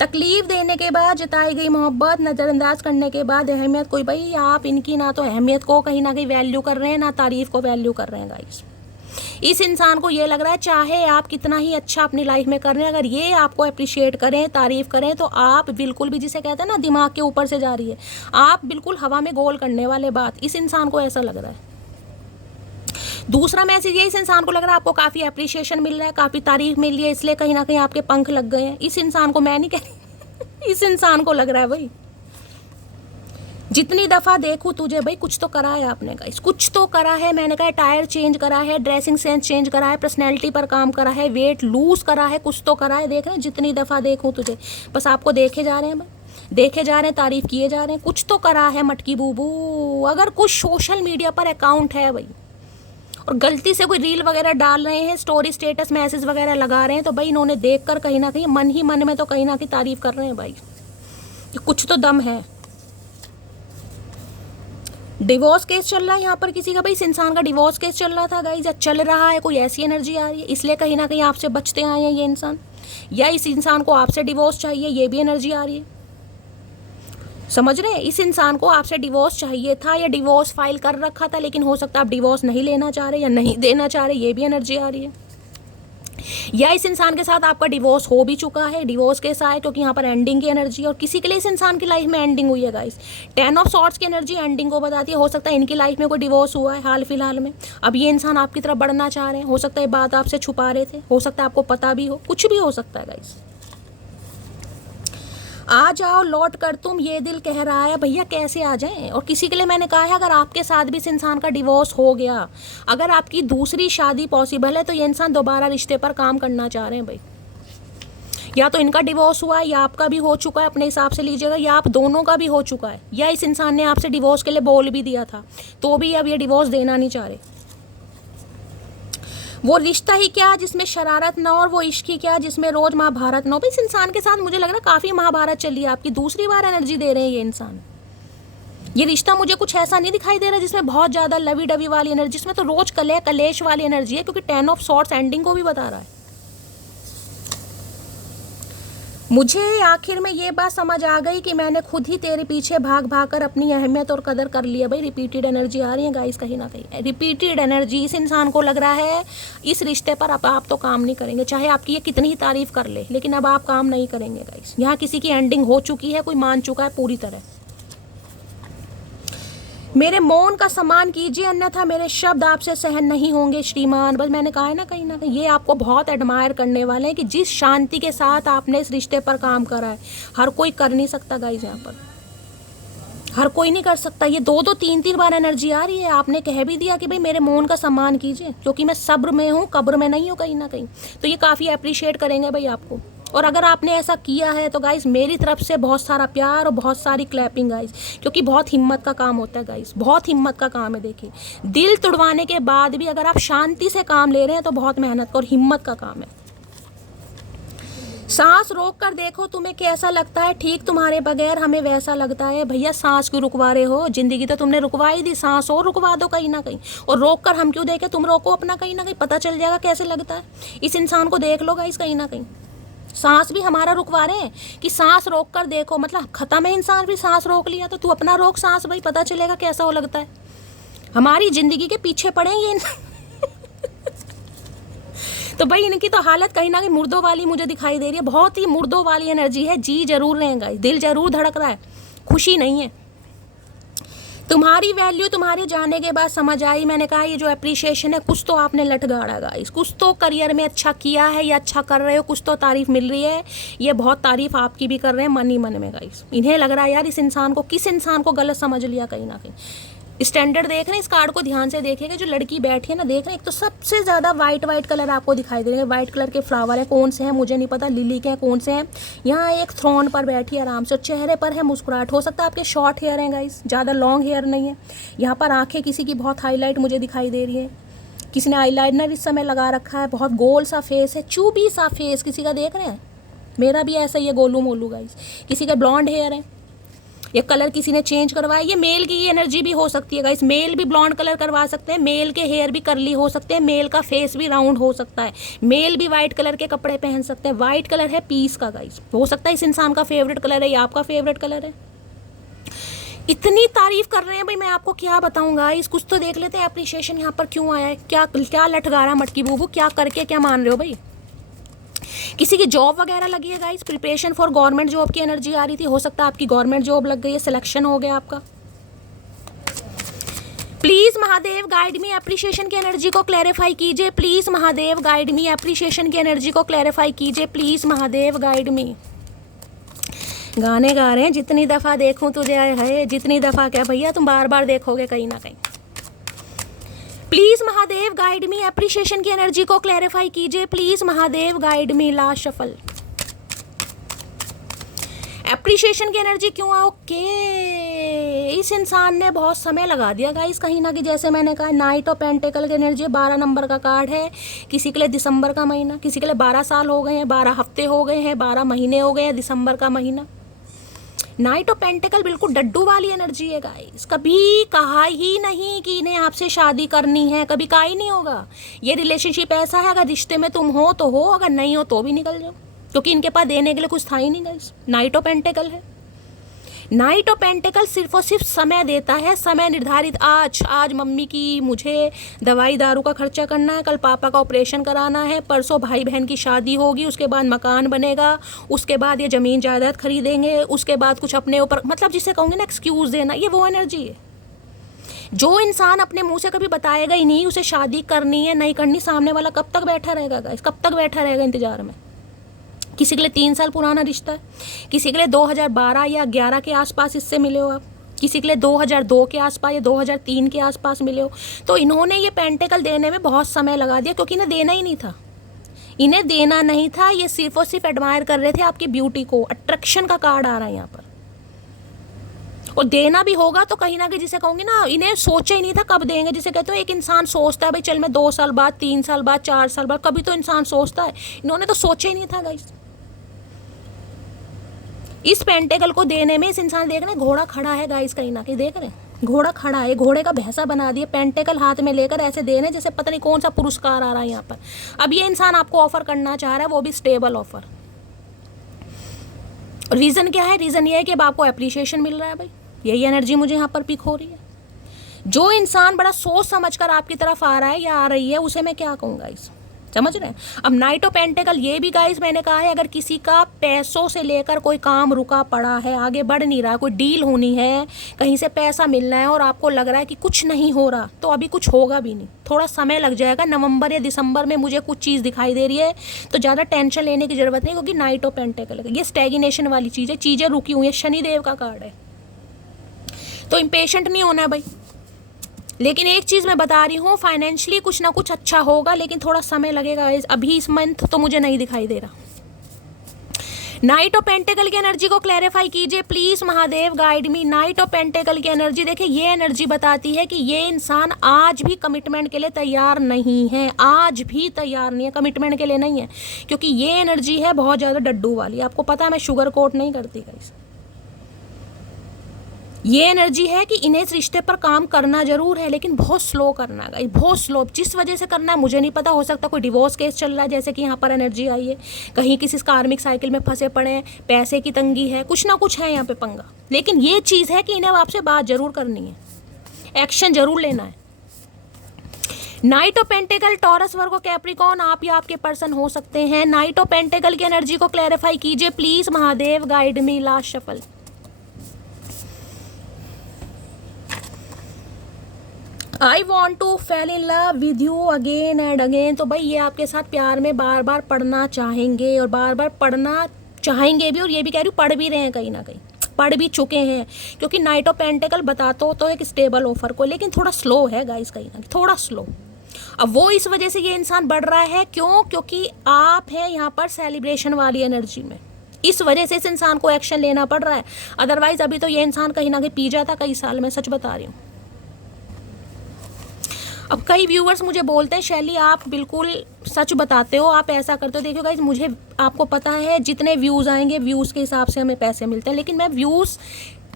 तकलीफ देने के बाद जताई गई मोहब्बत, नज़रअंदाज करने के बाद अहमियत। कोई भाई आप इनकी ना तो अहमियत को कहीं ना कहीं वैल्यू कर रहे हैं, ना तारीफ को वैल्यू कर रहे हैं गाइस। इस इंसान को ये लग रहा है चाहे आप कितना ही अच्छा अपनी लाइफ में कर रहे हैं, अगर ये आपको अप्रिशिएट करें, तारीफ करें, तो आप बिल्कुल भी, जिसे कहते हैं ना दिमाग के ऊपर से जा रही है, आप बिल्कुल हवा में गोल करने वाले बात, इस इंसान को ऐसा लग रहा है। दूसरा मैसेज ये, इस इंसान को लग रहा है आपको काफ़ी अप्रिशिएशन मिल रहा है, काफ़ी तारीफ मिल रही है, इसलिए कहीं ना कहीं आपके पंख लग गए हैं। इस इंसान को मैं नहीं कह रही इस इंसान को लग रहा है भाई जितनी दफ़ा देखूँ तुझे भाई कुछ तो करा है आपने गाइस, कुछ तो करा है। मैंने कहा टायर चेंज करा है, ड्रेसिंग सेंस चेंज करा है, पर्सनैलिटी पर काम करा है, वेट लूज करा है, कुछ तो करा है। देख रहे हैं जितनी दफ़ा देखूँ तुझे, बस आपको देखे जा रहे हैं भाई, देखे जा रहे हैं, तारीफ किए जा रहे हैं, कुछ तो करा है मटकी बूबू। अगर कुछ सोशल मीडिया पर अकाउंट है भाई और गलती से कोई रील वगैरह डाल रहे हैं, स्टोरी स्टेटस मैसेज वगैरह लगा रहे हैं, तो भाई इन्होंने देखकर कहीं ना कहीं मन ही मन में तो कहीं ना कहीं तारीफ कर रहे हैं भाई, कुछ तो दम है। डिवोर्स केस चल रहा है यहाँ पर किसी का, भाई इस इंसान का डिवोर्स केस चल रहा था गाइस, या चल रहा है, कोई ऐसी एनर्जी आ रही है, इसलिए कहीं ना कहीं आपसे बचते आए हैं ये इंसान, या इस इंसान को आपसे डिवोर्स चाहिए, ये भी एनर्जी आ रही है। समझ रहे हैं, इस इंसान को आपसे डिवोर्स चाहिए था या डिवोर्स फाइल कर रखा था, लेकिन हो सकता है आप डिवोर्स नहीं लेना चाह रहे या नहीं देना चाह रहे, ये भी एनर्जी आ रही है। या इस इंसान के साथ आपका डिवोर्स हो भी चुका है, डिवोर्स केस आए, क्योंकि यहाँ पर एंडिंग की एनर्जी, और किसी के लिए इस इंसान की लाइफ में एंडिंग हुई है गाइस। 10 ऑफ सॉर्ड्स की एनर्जी एंडिंग को बताती है। हो सकता है इनकी लाइफ में कोई डिवोर्स हुआ है हाल फिलहाल में, अब ये इंसान आपकी तरफ बढ़ना चाह रहे हैं, हो सकता है बात आपसे छुपा रहे थे, हो सकता है आपको पता भी हो, कुछ भी हो सकता है गाइस। आ जाओ लौट कर तुम, ये दिल कह रहा है भैया कैसे आ जाएं। और किसी के लिए मैंने कहा है अगर आपके साथ भी इस इंसान का डिवोर्स हो गया, अगर आपकी दूसरी शादी पॉसिबल है, तो ये इंसान दोबारा रिश्ते पर काम करना चाह रहे हैं भाई। या तो इनका डिवोर्स हुआ है, या आपका भी हो चुका है, अपने हिसाब से लीजिएगा, या आप दोनों का भी हो चुका है, या इस इंसान ने आपसे डिवोर्स के लिए बोल भी दिया था, तो भी अब ये डिवोर्स देना नहीं चाह रहे। वो रिश्ता ही क्या जिसमें शरारत ना, और वो इश्क ही क्या जिसमें रोज महाभारत ना हो। इस इंसान के साथ मुझे लग रहा है काफ़ी महाभारत चली है आपकी, दूसरी बार एनर्जी दे रहे हैं ये इंसान। ये रिश्ता मुझे कुछ ऐसा नहीं दिखाई दे रहा जिसमें बहुत ज़्यादा लवी डवी वाली एनर्जी, जिसमें तो रोज कलेह कलेश वाली एनर्जी है, क्योंकि 10 ऑफ सॉर्ड्स एंडिंग को भी बता रहा है। मुझे आखिर में ये बात समझ आ गई कि मैंने खुद ही तेरे पीछे भाग भाग कर अपनी अहमियत और कदर कर लिया भाई। रिपीटेड एनर्जी आ रही है गाइस, कहीं ना कहीं रिपीटेड एनर्जी। इस इंसान को लग रहा है इस रिश्ते पर अब आप तो काम नहीं करेंगे, चाहे आपकी ये कितनी ही तारीफ कर ले, लेकिन अब आप काम नहीं करेंगे गाइस। यहाँ किसी की एंडिंग हो चुकी है, कोई मान चुका है पूरी तरह। मेरे मौन का सम्मान कीजिए, अन्यथा मेरे शब्द आपसे सहन नहीं होंगे श्रीमान। बस मैंने कहा है ना, कहीं ना कहीं ये आपको बहुत एडमायर करने वाले हैं कि जिस शांति के साथ आपने इस रिश्ते पर काम करा है, हर कोई कर नहीं सकता गाइस। यहाँ पर हर कोई नहीं कर सकता। ये 2-2 3-3 बार एनर्जी आ रही है। आपने कह भी दिया कि भाई मेरे मौन का सम्मान कीजिए, क्योंकि मैं सब्र में हूँ, कब्र में नहीं हूँ कहीं ना कहीं। तो ये काफ़ी अप्रिशिएट करेंगे भाई आपको। और अगर आपने ऐसा किया है तो गाइस मेरी तरफ से बहुत सारा प्यार और बहुत सारी क्लैपिंग गाइस, क्योंकि बहुत हिम्मत का काम होता है गाइस, बहुत हिम्मत का काम है। देखिए दिल तुड़वाने के बाद भी अगर आप शांति से काम ले रहे हैं तो बहुत मेहनत और हिम्मत का काम है। सांस रोक कर देखो तुम्हें कैसा लगता है, ठीक तुम्हारे बगैर हमें वैसा लगता है। भैया सांस क्यों रुकवा रहे हो, जिंदगी तो तुमने रुकवाई दी, सांस और रुकवा दो कहीं ना कहीं। और रोक कर हम क्यों देखें, तुम रोको अपना, कहीं ना कहीं पता चल जाएगा कैसे लगता है। इस इंसान को देख लो गाइस, कहीं ना कहीं सांस भी हमारा रुकवा रहे हैं कि सांस रोक कर देखो, मतलब खत्म है इंसान भी सांस रोक लिया, तो तू अपना रोक सांस भाई, पता चलेगा कैसा वो लगता है। हमारी जिंदगी के पीछे पड़े ये तो भाई इनकी तो हालत कहीं ना कहीं मुर्दों वाली मुझे दिखाई दे रही है, बहुत ही मुर्दों वाली एनर्जी है। जी जरूर रहेगा, दिल जरूर धड़क रहा है, खुशी नहीं है। तुम्हारी वैल्यू तुम्हारे जाने के बाद समझ आई। मैंने कहा ये जो अप्रिशिएशन है, कुछ तो आपने लटगाड़ा गाइस, कुछ तो करियर में अच्छा किया है या अच्छा कर रहे हो, कुछ तो तारीफ मिल रही है। ये बहुत तारीफ आपकी भी कर रहे हैं मन ही मन में गाइस। इन्हें लग रहा है यार इस इंसान को, किस इंसान को गलत समझ लिया कहीं ना कहीं। स्टैंडर्ड देख रहे हैं, इस कार्ड को ध्यान से देखिएगा। जो लड़की बैठी है ना, देख रहे हैं, एक तो सबसे ज़्यादा वाइट कलर आपको दिखाई देंगे। वाइट कलर के फ्लावर है, कौन से हैं मुझे नहीं पता, लिली के हैं, कौन से हैं। यहाँ एक थ्रोन पर बैठी है आराम से, चेहरे पर है मुस्कुराहट। हो सकता है आपके शॉर्ट हेयर हैं गाइस, ज़्यादा लॉन्ग हेयर नहीं है। यहाँ पर आँखें किसी की बहुत हाईलाइट मुझे दिखाई दे रही है, किसी ने आईलाइनर इस समय लगा रखा है। बहुत गोल सा फेस है, चूबी सा फेस किसी का, देख रहे हैं। मेरा भी ऐसा ही है, गोलू मोलू गाइस। किसी के ब्लॉन्ड हेयर है, ये कलर किसी ने चेंज करवाया। ये मेल की एनर्जी भी हो सकती है गाइस, मेल भी ब्लॉन्ड कलर करवा सकते हैं, मेल के हेयर भी करली हो सकते हैं, मेल का फेस भी राउंड हो सकता है, मेल भी वाइट कलर के कपड़े पहन सकते हैं। वाइट कलर है पीस का गाइस, हो सकता है इस इंसान का फेवरेट कलर है या आपका फेवरेट कलर है। इतनी तारीफ कर रहे हैं भाई, मैं आपको क्या बताऊं गाइस। कुछ तो देख लेते हैं एप्रिशिएशन यहाँ पर क्यों आया है। क्या क्या लटकारा मटकी बूबू, क्या करके क्या मान रहे हो भाई। किसी की जॉब वगैरह लगी है guys, preparation for government job की एनर्जी आ रही थी। हो सकता है आपकी गवर्नमेंट जॉब लग गई है, सिलेक्शन हो गया आपका। Please Mahadev guide me, appreciation की एनर्जी को क्लैरिफाई कीजिए। Please Mahadev guide me, appreciation की एनर्जी को क्लैरिफाई कीजिए। प्लीज महादेव गाइड मी। गाने गा रहे हैं, जितनी दफ़ा देखूं तुझे है, जितनी दफ़ा क्या भैया, तुम बार बार देखोगे कहीं ना कहीं। Please Mahadev guide me, appreciation की एनर्जी को क्लैरिफाई कीजिए। Please Mahadev guide me. Last shuffle, appreciation की एनर्जी क्यों है? ओके, इस इंसान ने बहुत समय लगा दिया गाइस कहीं ना कहीं। जैसे मैंने कहा, नाइट ऑफ पेंटिकल की एनर्जी 12 नंबर का कार्ड है। किसी के लिए दिसंबर का महीना, किसी के लिए 12 साल हो गए हैं, 12 हफ्ते हो गए हैं, 12 महीने हो गए हैं, दिसंबर का महीना। नाइट ऑफ पेंटिकल बिल्कुल डड्डू वाली एनर्जी है गाइस। कभी कहा ही नहीं कि इन्हें आपसे शादी करनी है, कभी कहा ही नहीं होगा। ये रिलेशनशिप ऐसा है, अगर रिश्ते में तुम हो तो हो, अगर नहीं हो तो भी निकल जाओ, क्योंकि इनके पास देने के लिए कुछ था ही नहीं गाइस। नाइट ऑफ पेंटिकल है। नाइट ऑफ पेंटिकल सिर्फ और सिर्फ समय देता है, समय निर्धारित। आज मम्मी की मुझे दवाई दारू का खर्चा करना है, कल पापा का ऑपरेशन कराना है, परसों भाई बहन की शादी होगी, उसके बाद मकान बनेगा, उसके बाद ये ज़मीन जायदाद खरीदेंगे, उसके बाद कुछ अपने ऊपर, मतलब जिसे कहूँगे ना एक्सक्यूज़ देना, ये वो एनर्जी है। जो इंसान अपने मुंह से कभी बताएगा ही नहीं उसे शादी करनी है नहीं करनी, सामने वाला कब तक बैठा रहेगा गाइस, कब तक बैठा रहेगा इंतजार में। किसी के लिए 3 साल पुराना रिश्ता है, किसी के लिए 2012 या 11 के आसपास इससे मिले हो आप, किसी के लिए 2002 के आसपास या 2003 के आसपास मिले हो। तो इन्होंने ये पेंटिकल देने में बहुत समय लगा दिया, क्योंकि इन्हें देना ही नहीं था, इन्हें देना नहीं था। ये सिर्फ और सिर्फ एडमायर कर रहे थे आपकी ब्यूटी को। अट्रैक्शन का कार्ड आ रहा है यहाँ पर, और देना भी होगा तो कहीं ना कहीं, जिसे कहूँगी ना, इन्हें सोचा ही नहीं था कब देंगे। जिसे कहते हो एक इंसान सोचता है भाई चल मैं 2 साल बाद, 3 साल बाद, 4 साल बाद, कभी तो इंसान सोचता है। इन्होंने तो सोचा ही नहीं था गाइस। इस पेंटिकल को देने में इस इंसान, देख रहे हैं घोड़ा खड़ा है गाइस, कहीं ना कहीं देख रहे हैं घोड़ा खड़ा है, घोड़े का भैंसा बना दिया, पेंटिकल हाथ में लेकर ऐसे दे रहे हैं जैसे पता नहीं कौन सा पुरस्कार आ रहा है यहाँ पर। अब ये इंसान आपको ऑफर करना चाह रहा है, वो भी स्टेबल ऑफर। रीज़न क्या है? रीज़न ये है कि अब आपको अप्रिशिएशन मिल रहा है भाई, यही एनर्जी मुझे यहाँ पर पिक हो रही है। जो इंसान बड़ा सोच समझ कर आपकी तरफ आ रहा है या आ रही है, उसे मैं क्या कहूँगा गाइस, समझ रहे हैं। अब नाइट ऑफ पेंटिकल ये भी गाइस मैंने कहा है, अगर किसी का पैसों से लेकर कोई काम रुका पड़ा है, आगे बढ़ नहीं रहा, कोई डील होनी है, कहीं से पैसा मिलना है और आपको लग रहा है कि कुछ नहीं हो रहा, तो अभी कुछ होगा भी नहीं, थोड़ा समय लग जाएगा। नवंबर या दिसंबर में मुझे कुछ चीज़ दिखाई दे रही है, तो ज़्यादा टेंशन लेने की ज़रूरत नहीं, क्योंकि नाइट ऑफ पेंटिकल ये स्टैग्नेशन वाली चीज़ है, चीज़ें रुकी हुई है, शनिदेव का कार्ड है। तो इम्पेशेंट नहीं होना है भाई। लेकिन एक चीज़ मैं बता रही हूँ, फाइनेंशियली कुछ ना कुछ अच्छा होगा, लेकिन थोड़ा समय लगेगा। अभी इस मंथ तो मुझे नहीं दिखाई दे रहा। नाइट ऑफ पेंटिकल की एनर्जी को क्लैरिफाई कीजिए please Mahadev, guide me. Night of pentacle की एनर्जी देखिए, ये एनर्जी बताती है कि ये इंसान आज भी कमिटमेंट के लिए तैयार नहीं है, आज भी तैयार नहीं है, कमिटमेंट के लिए नहीं है, क्योंकि ये एनर्जी है बहुत ज़्यादा डड्डू वाली। आपको पता है मैं शुगर कोट नहीं करती गाइस। ये एनर्जी है कि इन्हें इस रिश्ते पर काम करना जरूर है, लेकिन बहुत स्लो करना है, बहुत स्लो। जिस वजह से करना है मुझे नहीं पता, हो सकता कोई डिवोर्स केस चल रहा है, जैसे कि यहाँ पर एनर्जी आई है, कहीं किसी कार्मिक साइकिल में फंसे पड़े हैं, पैसे की तंगी है, कुछ ना कुछ है यहाँ पे पंगा। लेकिन ये चीज़ है कि इन्हें आपसे बात जरूर करनी है, एक्शन जरूर लेना है। Knight of pentacle Taurus, Virgo, Capricorn, आप या आपके पर्सन हो सकते हैं। नाइट ऑफ पेंटिकल की एनर्जी को क्लैरिफाई कीजिए please Mahadev, guide me. Last shuffle. I want to fall in love with you again and again. तो भाई ये आपके साथ प्यार में बार बार पढ़ना चाहेंगे और बार बार पढ़ना चाहेंगे भी, और ये भी कह रही हूँ पढ़ भी रहे हैं कहीं ना कहीं। पढ़ भी चुके हैं, क्योंकि नाइट ऑफ पेंटिकल बताता तो एक स्टेबल ऑफर को, लेकिन थोड़ा स्लो है गाइस, कहीं ना थोड़ा स्लो। अब वो इस वजह से ये इंसान बढ़ रहा है, क्यों? क्योंकि आप हैं यहाँ पर सेलिब्रेशन वाली एनर्जी में, इस वजह से इस इंसान को एक्शन लेना पड़ रहा है। अदरवाइज अभी तो ये इंसान कहीं ना कहीं पी जाता कई साल में, सच बता रही हूँ। अब कई व्यूअर्स मुझे बोलते हैं शैली आप बिल्कुल सच बताते हो, आप ऐसा करते हो। देखो गाइज, मुझे आपको पता है जितने व्यूज़ आएंगे व्यूज़ के हिसाब से हमें पैसे मिलते हैं, लेकिन मैं व्यूज़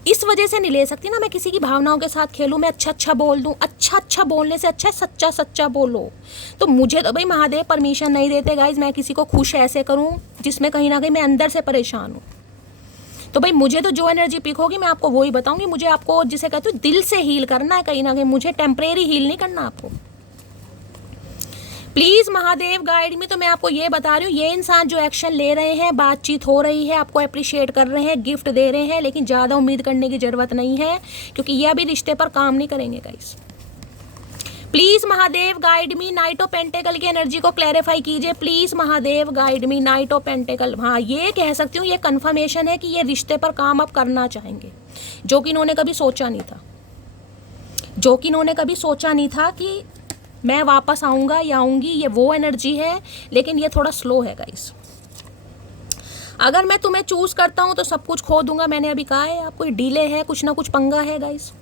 इस वजह से नहीं ले सकती ना, मैं किसी की भावनाओं के साथ खेलूँ, मैं अच्छा बोल दूँ। अच्छा बोलने से अच्छा सच्चा बोलो। तो मुझे तो भाई महादेव परमिशन नहीं देते गाइज मैं किसी को खुश ऐसे करूँ जिसमें कहीं ना कहीं मैं अंदर से परेशान हूँ। तो भाई मुझे तो जो एनर्जी पिक होगी मैं आपको वही बताऊंगी। मुझे आपको जिसे कहते हो दिल से हील करना है कहीं ना कहीं, मुझे टेम्परेरी हील नहीं करना आपको। प्लीज़ महादेव गाइड मी। तो मैं आपको ये बता रही हूँ, ये इंसान जो एक्शन ले रहे हैं, बातचीत हो रही है, आपको अप्रिशिएट कर रहे हैं, गिफ्ट दे रहे हैं, लेकिन ज़्यादा उम्मीद करने की ज़रूरत नहीं है, क्योंकि ये अभी रिश्ते पर काम नहीं करेंगे guys. Please Mahadev guide me, night of pentacle की एनर्जी को क्लैरिफाई कीजिए please Mahadev guide me. Night of pentacle, हाँ ये कह सकती हूँ, ये कन्फर्मेशन है कि ये रिश्ते पर काम अब करना चाहेंगे, जो कि इन्होंने कभी सोचा नहीं था, जो कि इन्होंने कभी सोचा नहीं था कि मैं वापस आऊँगा या आऊँगी। ये वो एनर्जी है, लेकिन ये थोड़ा स्लो है गाइस। अगर मैं तुम्हें चूज़ करता हूँ तो सब कुछ खो दूंगा, मैंने अभी कहा है आपको, डिले है, कुछ ना कुछ पंगा है गाइस,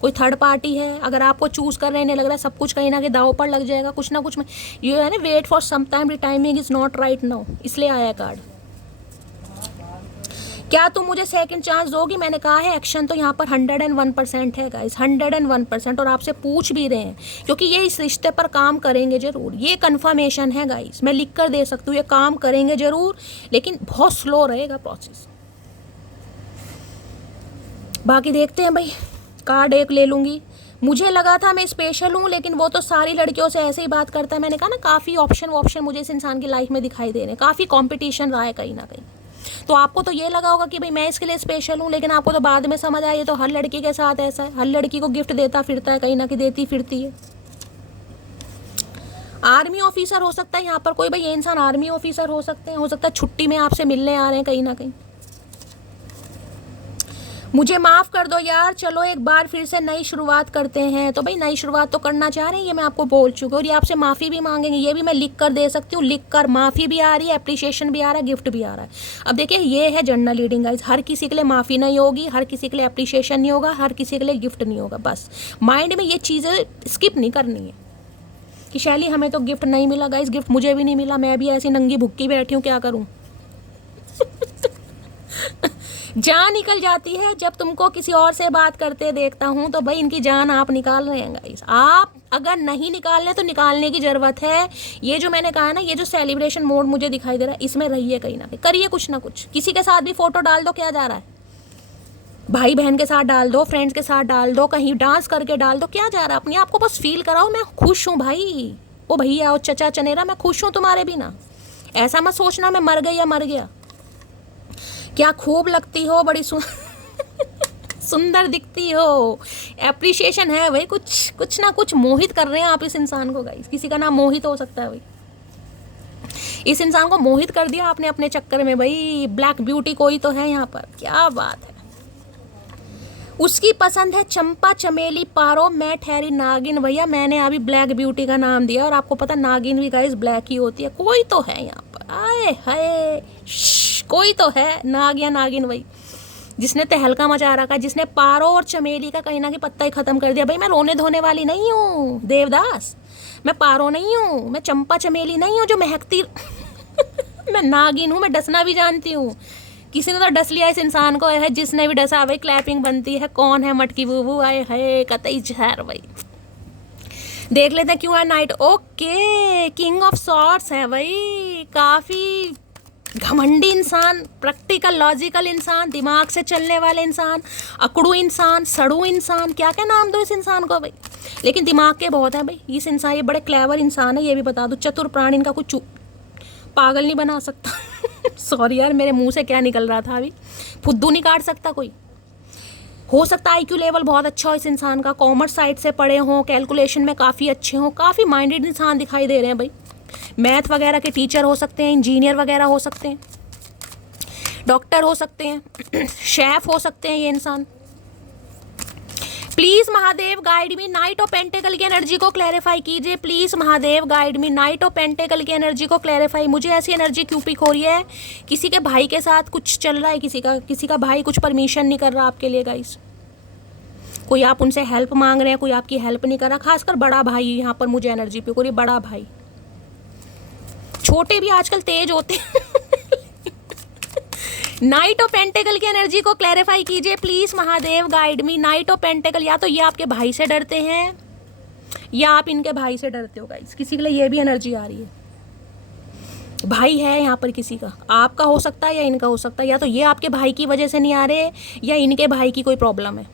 कोई थर्ड पार्टी है। अगर आपको चूज़ कर रहे हैं, लग रहा है सब कुछ कहीं ना कहीं दाव पर लग जाएगा, कुछ ना कुछ में ये है ना, wait for some time, the timing is not right now, इसलिए आया कार्ड। क्या तुम मुझे सेकंड चांस दोगी? मैंने कहा है एक्शन तो यहाँ पर 101% है गाइस, 101%, और आपसे पूछ भी रहे हैं, क्योंकि ये इस रिश्ते पर काम करेंगे जरूर, ये कंफर्मेशन है गाइस, मैं लिख कर दे सकती हूँ, ये काम करेंगे जरूर, लेकिन बहुत स्लो रहेगा प्रोसेस। बाकी देखते हैं भाई, कार्ड एक ले लूँगी। मुझे लगा था मैं स्पेशल हूँ, लेकिन वो तो सारी लड़कियों से ऐसे ही बात करता है। मैंने कहा ना, काफ़ी ऑप्शन मुझे इस इंसान की लाइफ में दिखाई दे रहे हैं, काफ़ी कॉम्पिटिशन रहा है कहीं ना कहीं। तो आपको तो ये लगा होगा कि भाई मैं इसके लिए स्पेशल हूँ, लेकिन आपको तो बाद में समझ आया ये तो हर लड़की के साथ ऐसा है, हर लड़की को गिफ्ट देता फिरता है, कहीं ना कहीं देती फिरती है। आर्मी ऑफिसर हो सकता है यहाँ पर कोई, भाई ये इंसान आर्मी ऑफिसर हो सकते हैं, हो सकता है छुट्टी में आपसे मिलने आ रहे हैं कहीं ना कहीं। मुझे माफ़ कर दो यार, चलो एक बार फिर से नई शुरुआत करते हैं। तो भाई नई शुरुआत तो करना चाह रहे हैं, ये मैं आपको बोल चुकी हूँ, और ये आपसे माफ़ी भी मांगेंगे, ये भी मैं लिख कर दे सकती हूँ, लिख कर माफ़ी भी आ रही है, अप्रिशिएशन भी आ रहा है, गिफ्ट भी आ रहा है। अब देखिए ये है जनरल रीडिंग गाइस, हर किसी के लिए माफ़ी नहीं होगी, हर किसी के लिए अप्रिशिएशन नहीं होगा, हर किसी के लिए गिफ्ट नहीं होगा। बस माइंड में ये चीज़ें स्किप नहीं करनी है कि शैली हमें तो गिफ्ट नहीं मिला गाइस, गिफ्ट मुझे भी नहीं मिला, मैं भी ऐसी नंगी भुक्की बैठी हूँ, क्या करूँ। जान निकल जाती है जब तुमको किसी और से बात करते देखता हूँ, तो भाई इनकी जान आप निकाल रहे हैं गाइस। आप अगर नहीं निकालने तो निकालने की ज़रूरत है। ये जो मैंने कहा है ना, ये जो सेलिब्रेशन मोड मुझे दिखाई दे रहा है, इसमें रहिए कहीं ना कहीं, करिए कुछ ना कुछ, किसी के साथ भी फोटो डाल दो, क्या जा रहा है, भाई बहन के साथ डाल दो, फ्रेंड्स के साथ डाल दो, कहीं डांस करके डाल दो, क्या जा रहा है, अपने आप को बस फील कराओ मैं खुश हूँ भाई, ओ भैया ओ चचा चनेरा मैं खुश हूँ तुम्हारे बिना। ऐसा मत सोचना मैं मर गई या मर गया। क्या खूब लगती हो, बड़ी सुंदर दिखती हो, एप्रिशिएशन है भाई, कुछ ना कुछ मोहित कर रहे हैं आप इस इंसान को गाइस। किसी का नाम मोहित हो सकता है भाई, इस इंसान को मोहित कर दिया आपने अपने चक्कर में भाई। ब्लैक ब्यूटी कोई तो है यहाँ पर, क्या बात है। उसकी पसंद है चंपा चमेली पारो, मैं ठहरी नागिन। भैया मैंने अभी ब्लैक ब्यूटी का नाम दिया, और आपको पता नागिन भी गाइस ब्लैक ही होती है। कोई तो है यहाँ पर, आए हाय कोई तो है, नाग या नागिन भाई, जिसने तहलका मचा रखा है, जिसने पारो और चमेली का कहीं ना कहीं पत्ता ही खत्म कर दिया। भाई मैं रोने धोने वाली नहीं हूँ देवदास, मैं पारो नहीं हूँ, मैं चंपा चमेली नहीं हूँ जो महकती मैं नागिन हूँ, मैं डसना भी जानती हूँ। किसी ने तो डस लिया इस इंसान को है, जिसने भी डसा भाई क्लैपिंग बनती है। कौन है मटकी बूबू, आए है कतई जहर भाई। देख लेते हैं क्यों है night. Okay king of swords है भाई, काफ़ी घमंडी इंसान, प्रैक्टिकल लॉजिकल इंसान, दिमाग से चलने वाले इंसान, अकड़ू इंसान, सड़ू इंसान, क्या क्या नाम दो इस इंसान को भाई, लेकिन दिमाग के बहुत है भाई इस इंसान। ये बड़े क्लेवर इंसान है, ये भी बता दूँ, चतुर प्राणी, इनका कुछ पागल नहीं बना सकता सॉरी यार, मेरे मुंह से क्या निकल रहा था अभी, फुद्दू नहीं काट सकता कोई। हो सकता है IQ लेवल बहुत अच्छा हो इस इंसान का, कॉमर्स साइड से पढ़े हों, कैलकुलेशन में काफ़ी अच्छे हों, काफ़ी माइंडेड इंसान दिखाई दे रहे हैं भाई। मैथ वगैरह के टीचर हो सकते हैं, इंजीनियर वगैरह हो सकते हैं। डॉक्टर हो सकते हैं, शेफ हो सकते हैं ये इंसान। Please Mahadev guide me, night of pentacle की एनर्जी को क्लैरिफाई कीजिए। Please Mahadev guide me, night of pentacle की एनर्जी को क्लैरिफाई। मुझे ऐसी एनर्जी क्यों पिक हो रही है? किसी के भाई के साथ कुछ चल रहा है, किसी का भाई कुछ परमिशन नहीं कर रहा आपके लिए गाइस। कोई आप उनसे हेल्प मांग रहे हैं, कोई आपकी हेल्प नहीं कर रहा। खासकर बड़ा भाई यहाँ पर मुझे एनर्जी पिक हो रही है, बड़ा भाई। छोटे भी आजकल तेज होते हैं। नाइट ऑफ पेंटेकल की एनर्जी को क्लैरिफाई कीजिए please Mahadev guide me. Night of pentacle, या तो ये आपके भाई से डरते हैं या आप इनके भाई से डरते हो गाइस। किसी के लिए ये भी एनर्जी आ रही है। भाई है यहाँ पर किसी का, आपका हो सकता है या इनका हो सकता है। या तो ये आपके भाई की वजह से नहीं आ रहे या इनके भाई की कोई प्रॉब्लम है।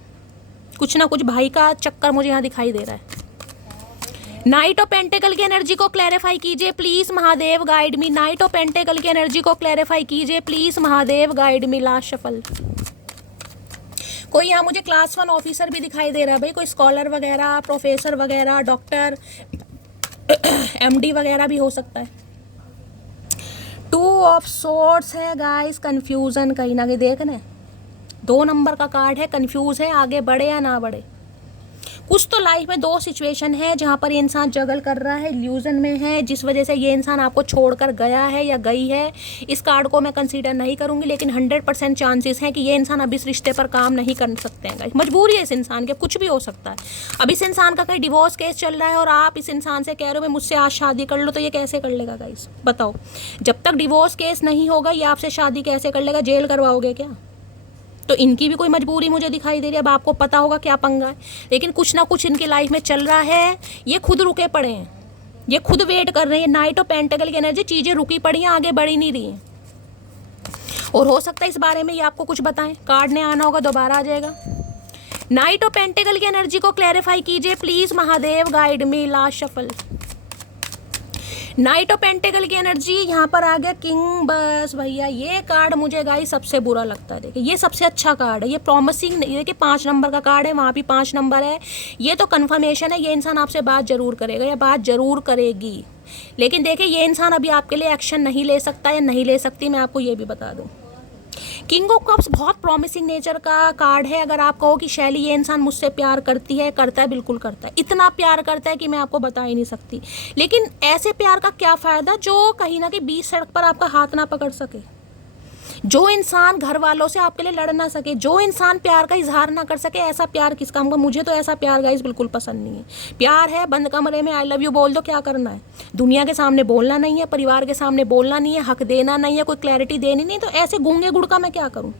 कुछ ना कुछ भाई का चक्कर मुझे यहाँ दिखाई दे रहा है। नाइट ऑफ पेंटेकल की एनर्जी को क्लैरिफाई कीजिए please Mahadev guide me. Night of pentacle की एनर्जी को क्लैरिफाई कीजिए please Mahadev guide me. Last shuffle. कोई यहाँ मुझे क्लास 1 ऑफिसर भी दिखाई दे रहा है भाई, कोई स्कॉलर वगैरह, प्रोफेसर वगैरह, डॉक्टर, एमडी वगैरह भी हो सकता है। 2 ऑफ सोर्ड्स है गाइस, कंफ्यूजन कहीं ना कहीं देख रहे। 2 नंबर का कार्ड है, कंफ्यूज है, आगे बढ़े या ना बढ़े। कुछ तो लाइफ में 2 सिचुएशन है जहाँ पर ये इंसान जगल कर रहा है, इल्यूजन में है, जिस वजह से ये इंसान आपको छोड़कर गया है या गई है। इस कार्ड को मैं कंसीडर नहीं करूंगी, लेकिन 100% चांसेस हैं कि ये इंसान अब इस रिश्ते पर काम नहीं कर सकते हैं। मजबूरी है इस इंसान के, कुछ भी हो सकता है। अब इस इंसान का कहीं डिवोर्स केस चल रहा है और आप इस इंसान से कह रहे हो भाई मुझसे आज शादी कर लो, तो ये कैसे कर लेगा गाइस बताओ? जब तक डिवोर्स केस नहीं होगा ये आपसे शादी कैसे कर लेगा? जेल करवाओगे क्या? तो इनकी भी कोई मजबूरी मुझे दिखाई दे रही है। अब आपको पता होगा क्या पंगा है, लेकिन कुछ ना कुछ इनकी लाइफ में चल रहा है। ये खुद रुके पड़े हैं, ये खुद वेट कर रहे हैं। नाइट ऑफ पेंटेकल की एनर्जी, चीज़ें रुकी पड़ी हैं, आगे बढ़ी नहीं रही हैं। और हो सकता है इस बारे में ये आपको कुछ बताएं। कार्ड ने आना होगा, दोबारा आ जाएगा। नाइट ऑफ पेंटेकल की एनर्जी को क्लैरिफाई कीजिए please Mahadev guide me. Last shuffle. Night of pentacle की एनर्जी यहाँ पर आ गया किंग। बस भैया ये कार्ड मुझे गाइस सबसे बुरा लगता है। देखिए ये सबसे अच्छा कार्ड है, ये प्रॉमिसिंग नहीं है कि 5 नंबर का कार्ड है, वहाँ भी 5 नंबर है। ये तो कन्फर्मेशन है, ये इंसान आपसे बात जरूर करेगा या बात जरूर करेगी। लेकिन देखिए ये इंसान अभी आपके लिए एक्शन नहीं ले सकता या नहीं ले सकती, मैं आपको ये भी बता दूँ। किंग ऑफ कप्स बहुत प्रॉमिसिंग नेचर का कार्ड है। अगर आप कहो कि शैली ये इंसान मुझसे प्यार करती है, करता है, बिल्कुल करता है। इतना प्यार करता है कि मैं आपको बता ही नहीं सकती। लेकिन ऐसे प्यार का क्या फ़ायदा जो कहीं ना कहीं बीच सड़क पर आपका हाथ ना पकड़ सके, जो इंसान घर वालों से आपके लिए लड़ ना सके, जो इंसान प्यार का इजहार ना कर सके। ऐसा प्यार किस काम का? मुझे तो ऐसा प्यार गाइस बिल्कुल पसंद नहीं है। प्यार है बंद कमरे में आई लव यू बोल दो, क्या करना है? दुनिया के सामने बोलना नहीं है, परिवार के सामने बोलना नहीं है, हक देना नहीं है, कोई क्लैरिटी देनी नहीं। तो ऐसे गूंगे गुड़ का मैं क्या करूँ?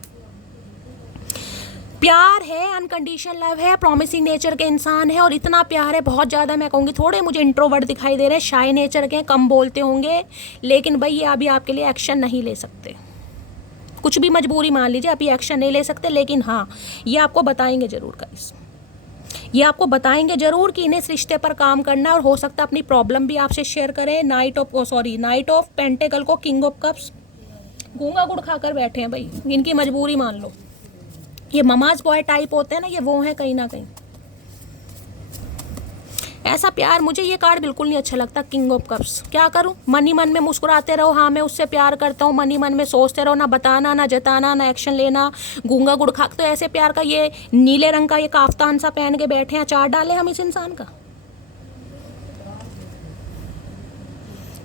प्यार है, अनकंडीशनल लव है, प्रॉमिसिंग नेचर के इंसान है और इतना प्यार है बहुत ज़्यादा। मैं कहूँगी थोड़े मुझे इंट्रोवर्ट दिखाई दे रहे हैं, शाय नेचर के, कम बोलते होंगे, लेकिन भाई ये अभी आपके लिए एक्शन नहीं ले सकते। कुछ भी मजबूरी मान लीजिए, अभी एक्शन नहीं ले सकते। लेकिन हाँ, ये आपको बताएंगे ज़रूर गाइस, ये आपको बताएंगे ज़रूर कि इन्हें इस रिश्ते पर काम करना है। और हो सकता है अपनी प्रॉब्लम भी आपसे शेयर करें। नाइट ऑफ पेंटेकल को किंग ऑफ कप्स गूंगा गुड़ खाकर बैठे हैं भाई, इनकी मजबूरी मान लो। ये ममाज बॉय टाइप होते हैं ना, ये वो हैं कहीं ना कहीं। ऐसा प्यार मुझे ये कार्ड बिल्कुल नहीं अच्छा लगता। किंग ऑफ कप्स, क्या करूं? मन ही मन में मुस्कुराते रहो, हाँ मैं उससे प्यार करता हूँ, मन ही मन में सोचते रहो, ना बताना, ना जताना, ना एक्शन लेना, गूंगा गुड़ खा। तो ऐसे प्यार का ये नीले रंग का ये काफ्तान सा पहन के बैठे हैं, अचार डाले हम इस इंसान का।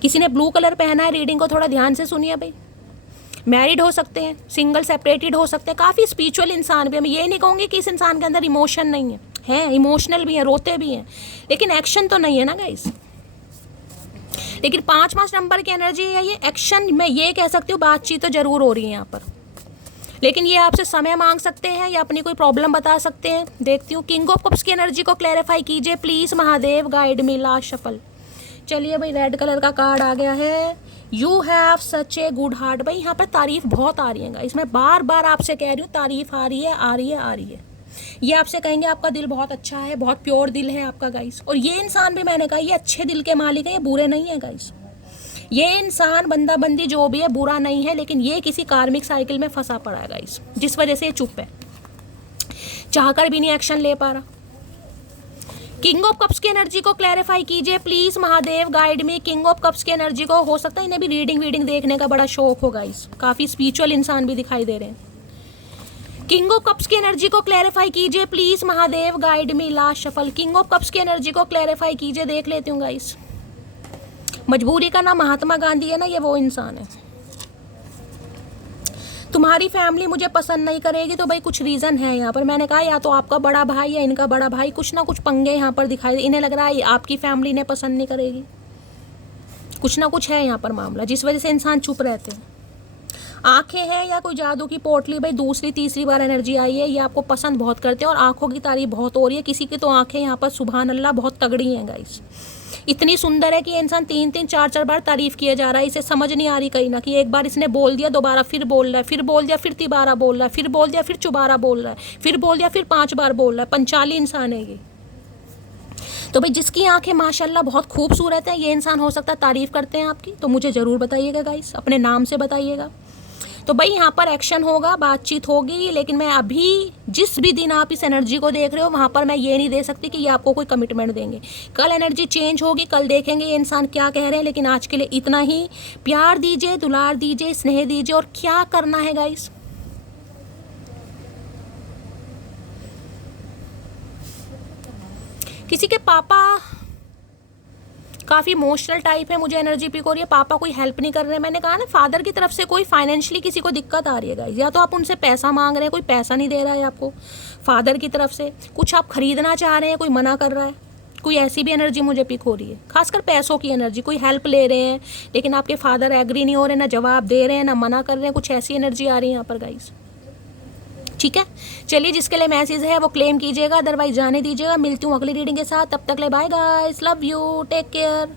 किसी ने ब्लू कलर पहना है, रीडिंग को थोड़ा ध्यान से सुनिए भाई। मैरिड हो सकते हैं, सिंगल सेपरेटेड हो सकते हैं, काफ़ी स्पिरिचुअल इंसान भी। मैं ये नहीं कहूँगी कि इस इंसान के अंदर इमोशन नहीं है, इमोशनल भी है, रोते भी हैं, लेकिन एक्शन तो नहीं है ना गाइस। लेकिन 5 नंबर की एनर्जी है, ये एक्शन मैं ये कह सकती हूँ, बातचीत तो जरूर हो रही है यहाँ पर। लेकिन ये आपसे समय मांग सकते हैं या अपनी कोई प्रॉब्लम बता सकते हैं। देखती हूँ किंग ऑफ कप्स की एनर्जी को क्लैरिफाई कीजिए please Mahadev guide me. Last shuffle. चलिए भाई, रेड कलर का कार्ड आ गया है। You have such a good heart. भाई यहाँ पर तारीफ बहुत आ रही है, इसमें बार बार आपसे कह रही हूँ, तारीफ आ रही है, आ रही है, आ रही है। ये आपसे कहेंगे आपका दिल बहुत अच्छा है, बहुत प्योर दिल है आपका गाइस। और ये इंसान भी, मैंने कहा, ये अच्छे दिल के मालिक है, ये बुरे नहीं है गाइस। ये इंसान बंदा बंदी जो भी है बुरा नहीं है, लेकिन ये किसी कार्मिक साइकिल में फंसा पड़ा है गाइस, जिस वजह से ये चुप है, चाहकर भी नहीं एक्शन ले पा रहा। किंग ऑफ कप्स की एनर्जी को क्लैरिफाई कीजिए प्लीज महादेव, गाइड में। किंग ऑफ कप्स की एनर्जी को, हो सकता है इन्हें भी रीडिंग देखने का बड़ा शौक होगा, इस काफी स्पिरिचुअल इंसान भी दिखाई दे रहे हैं। किंग ऑफ कप्स की एनर्जी को क्लैरिफाई कीजिए प्लीज महादेव, गाइड में। Last shuffle, king of cups की एनर्जी को क्लैरिफाई कीजिए, देख लेती हूँ गाइस। मजबूरी का नाम महात्मा गांधी है ना, ये वो इंसान है। तुम्हारी फैमिली मुझे पसंद नहीं करेगी, तो भाई कुछ रीज़न है यहाँ पर। मैंने कहा या तो आपका बड़ा भाई या इनका बड़ा भाई, कुछ ना कुछ पंगे यहाँ पर दिखाई दे। इन्हें लग रहा है आपकी फैमिली इन्हें पसंद नहीं करेगी, कुछ ना कुछ है यहाँ पर मामला, जिस वजह से इंसान चुप रहते हैं। आंखें हैं या कोई जादू की पोटली, भाई दूसरी तीसरी बार एनर्जी आई है, ये आपको पसंद बहुत करते हैं और आंखों की तारीफ बहुत हो रही है। किसी की तो आंखें यहाँ पर सुभान अल्लाह बहुत तगड़ी हैं गाइस, इतनी सुंदर है कि इंसान 3-3 4-4 बार तारीफ किया जा रहा है। इसे समझ नहीं आ रही कहीं ना कि एक बार इसने बोल दिया, दोबारा फिर बोल रहा है, फिर बोल दिया, फिर तिबारा बोल रहा है, फिर बोल दिया, फिर चुबारा बोल रहा है, फिर बोल दिया, फिर 5 बार बोल रहा है। पंचाली इंसान है ये। तो भाई जिसकी आंखें माशाल्लाह बहुत खूबसूरत है, ये इंसान हो सकता है तारीफ करते हैं आपकी, तो मुझे ज़रूर बताइएगा गाइस, अपने नाम से बताइएगा। तो भाई यहाँ पर एक्शन होगा, बातचीत होगी, लेकिन मैं अभी जिस भी दिन आप इस एनर्जी को देख रहे हो वहाँ पर मैं ये नहीं दे सकती कि ये आपको कोई कमिटमेंट देंगे। कल एनर्जी चेंज होगी, कल देखेंगे ये इंसान क्या कह रहे हैं, लेकिन आज के लिए इतना ही। प्यार दीजिए, दुलार दीजिए, स्नेह दीजिए। और क्या करना है गाइस, किसी के पापा काफ़ी इमोशनल टाइप है, मुझे एनर्जी पिक हो रही है। पापा कोई हेल्प नहीं कर रहे हैं। मैंने कहा ना, फादर की तरफ से कोई फाइनेंशियली किसी को दिक्कत आ रही है गाइस, या तो आप उनसे पैसा मांग रहे हैं, कोई पैसा नहीं दे रहा है आपको फादर की तरफ से, कुछ आप खरीदना चाह रहे हैं, कोई मना कर रहा है, कोई ऐसी भी एनर्जी मुझे पिक हो रही है, खासकर पैसों की एनर्जी। कोई हेल्प ले रहे हैं लेकिन आपके फादर एग्री नहीं हो रहे, ना जवाब दे रहे हैं, ना मना कर रहे हैं, कुछ ऐसी एनर्जी आ रही है यहाँ पर गाइस। ठीक है, चलिए जिसके लिए मैसेज है वो क्लेम कीजिएगा, अदरवाइज जाने दीजिएगा। मिलती हूँ अगली रीडिंग के साथ, तब तक ले bye guys, love you, take care.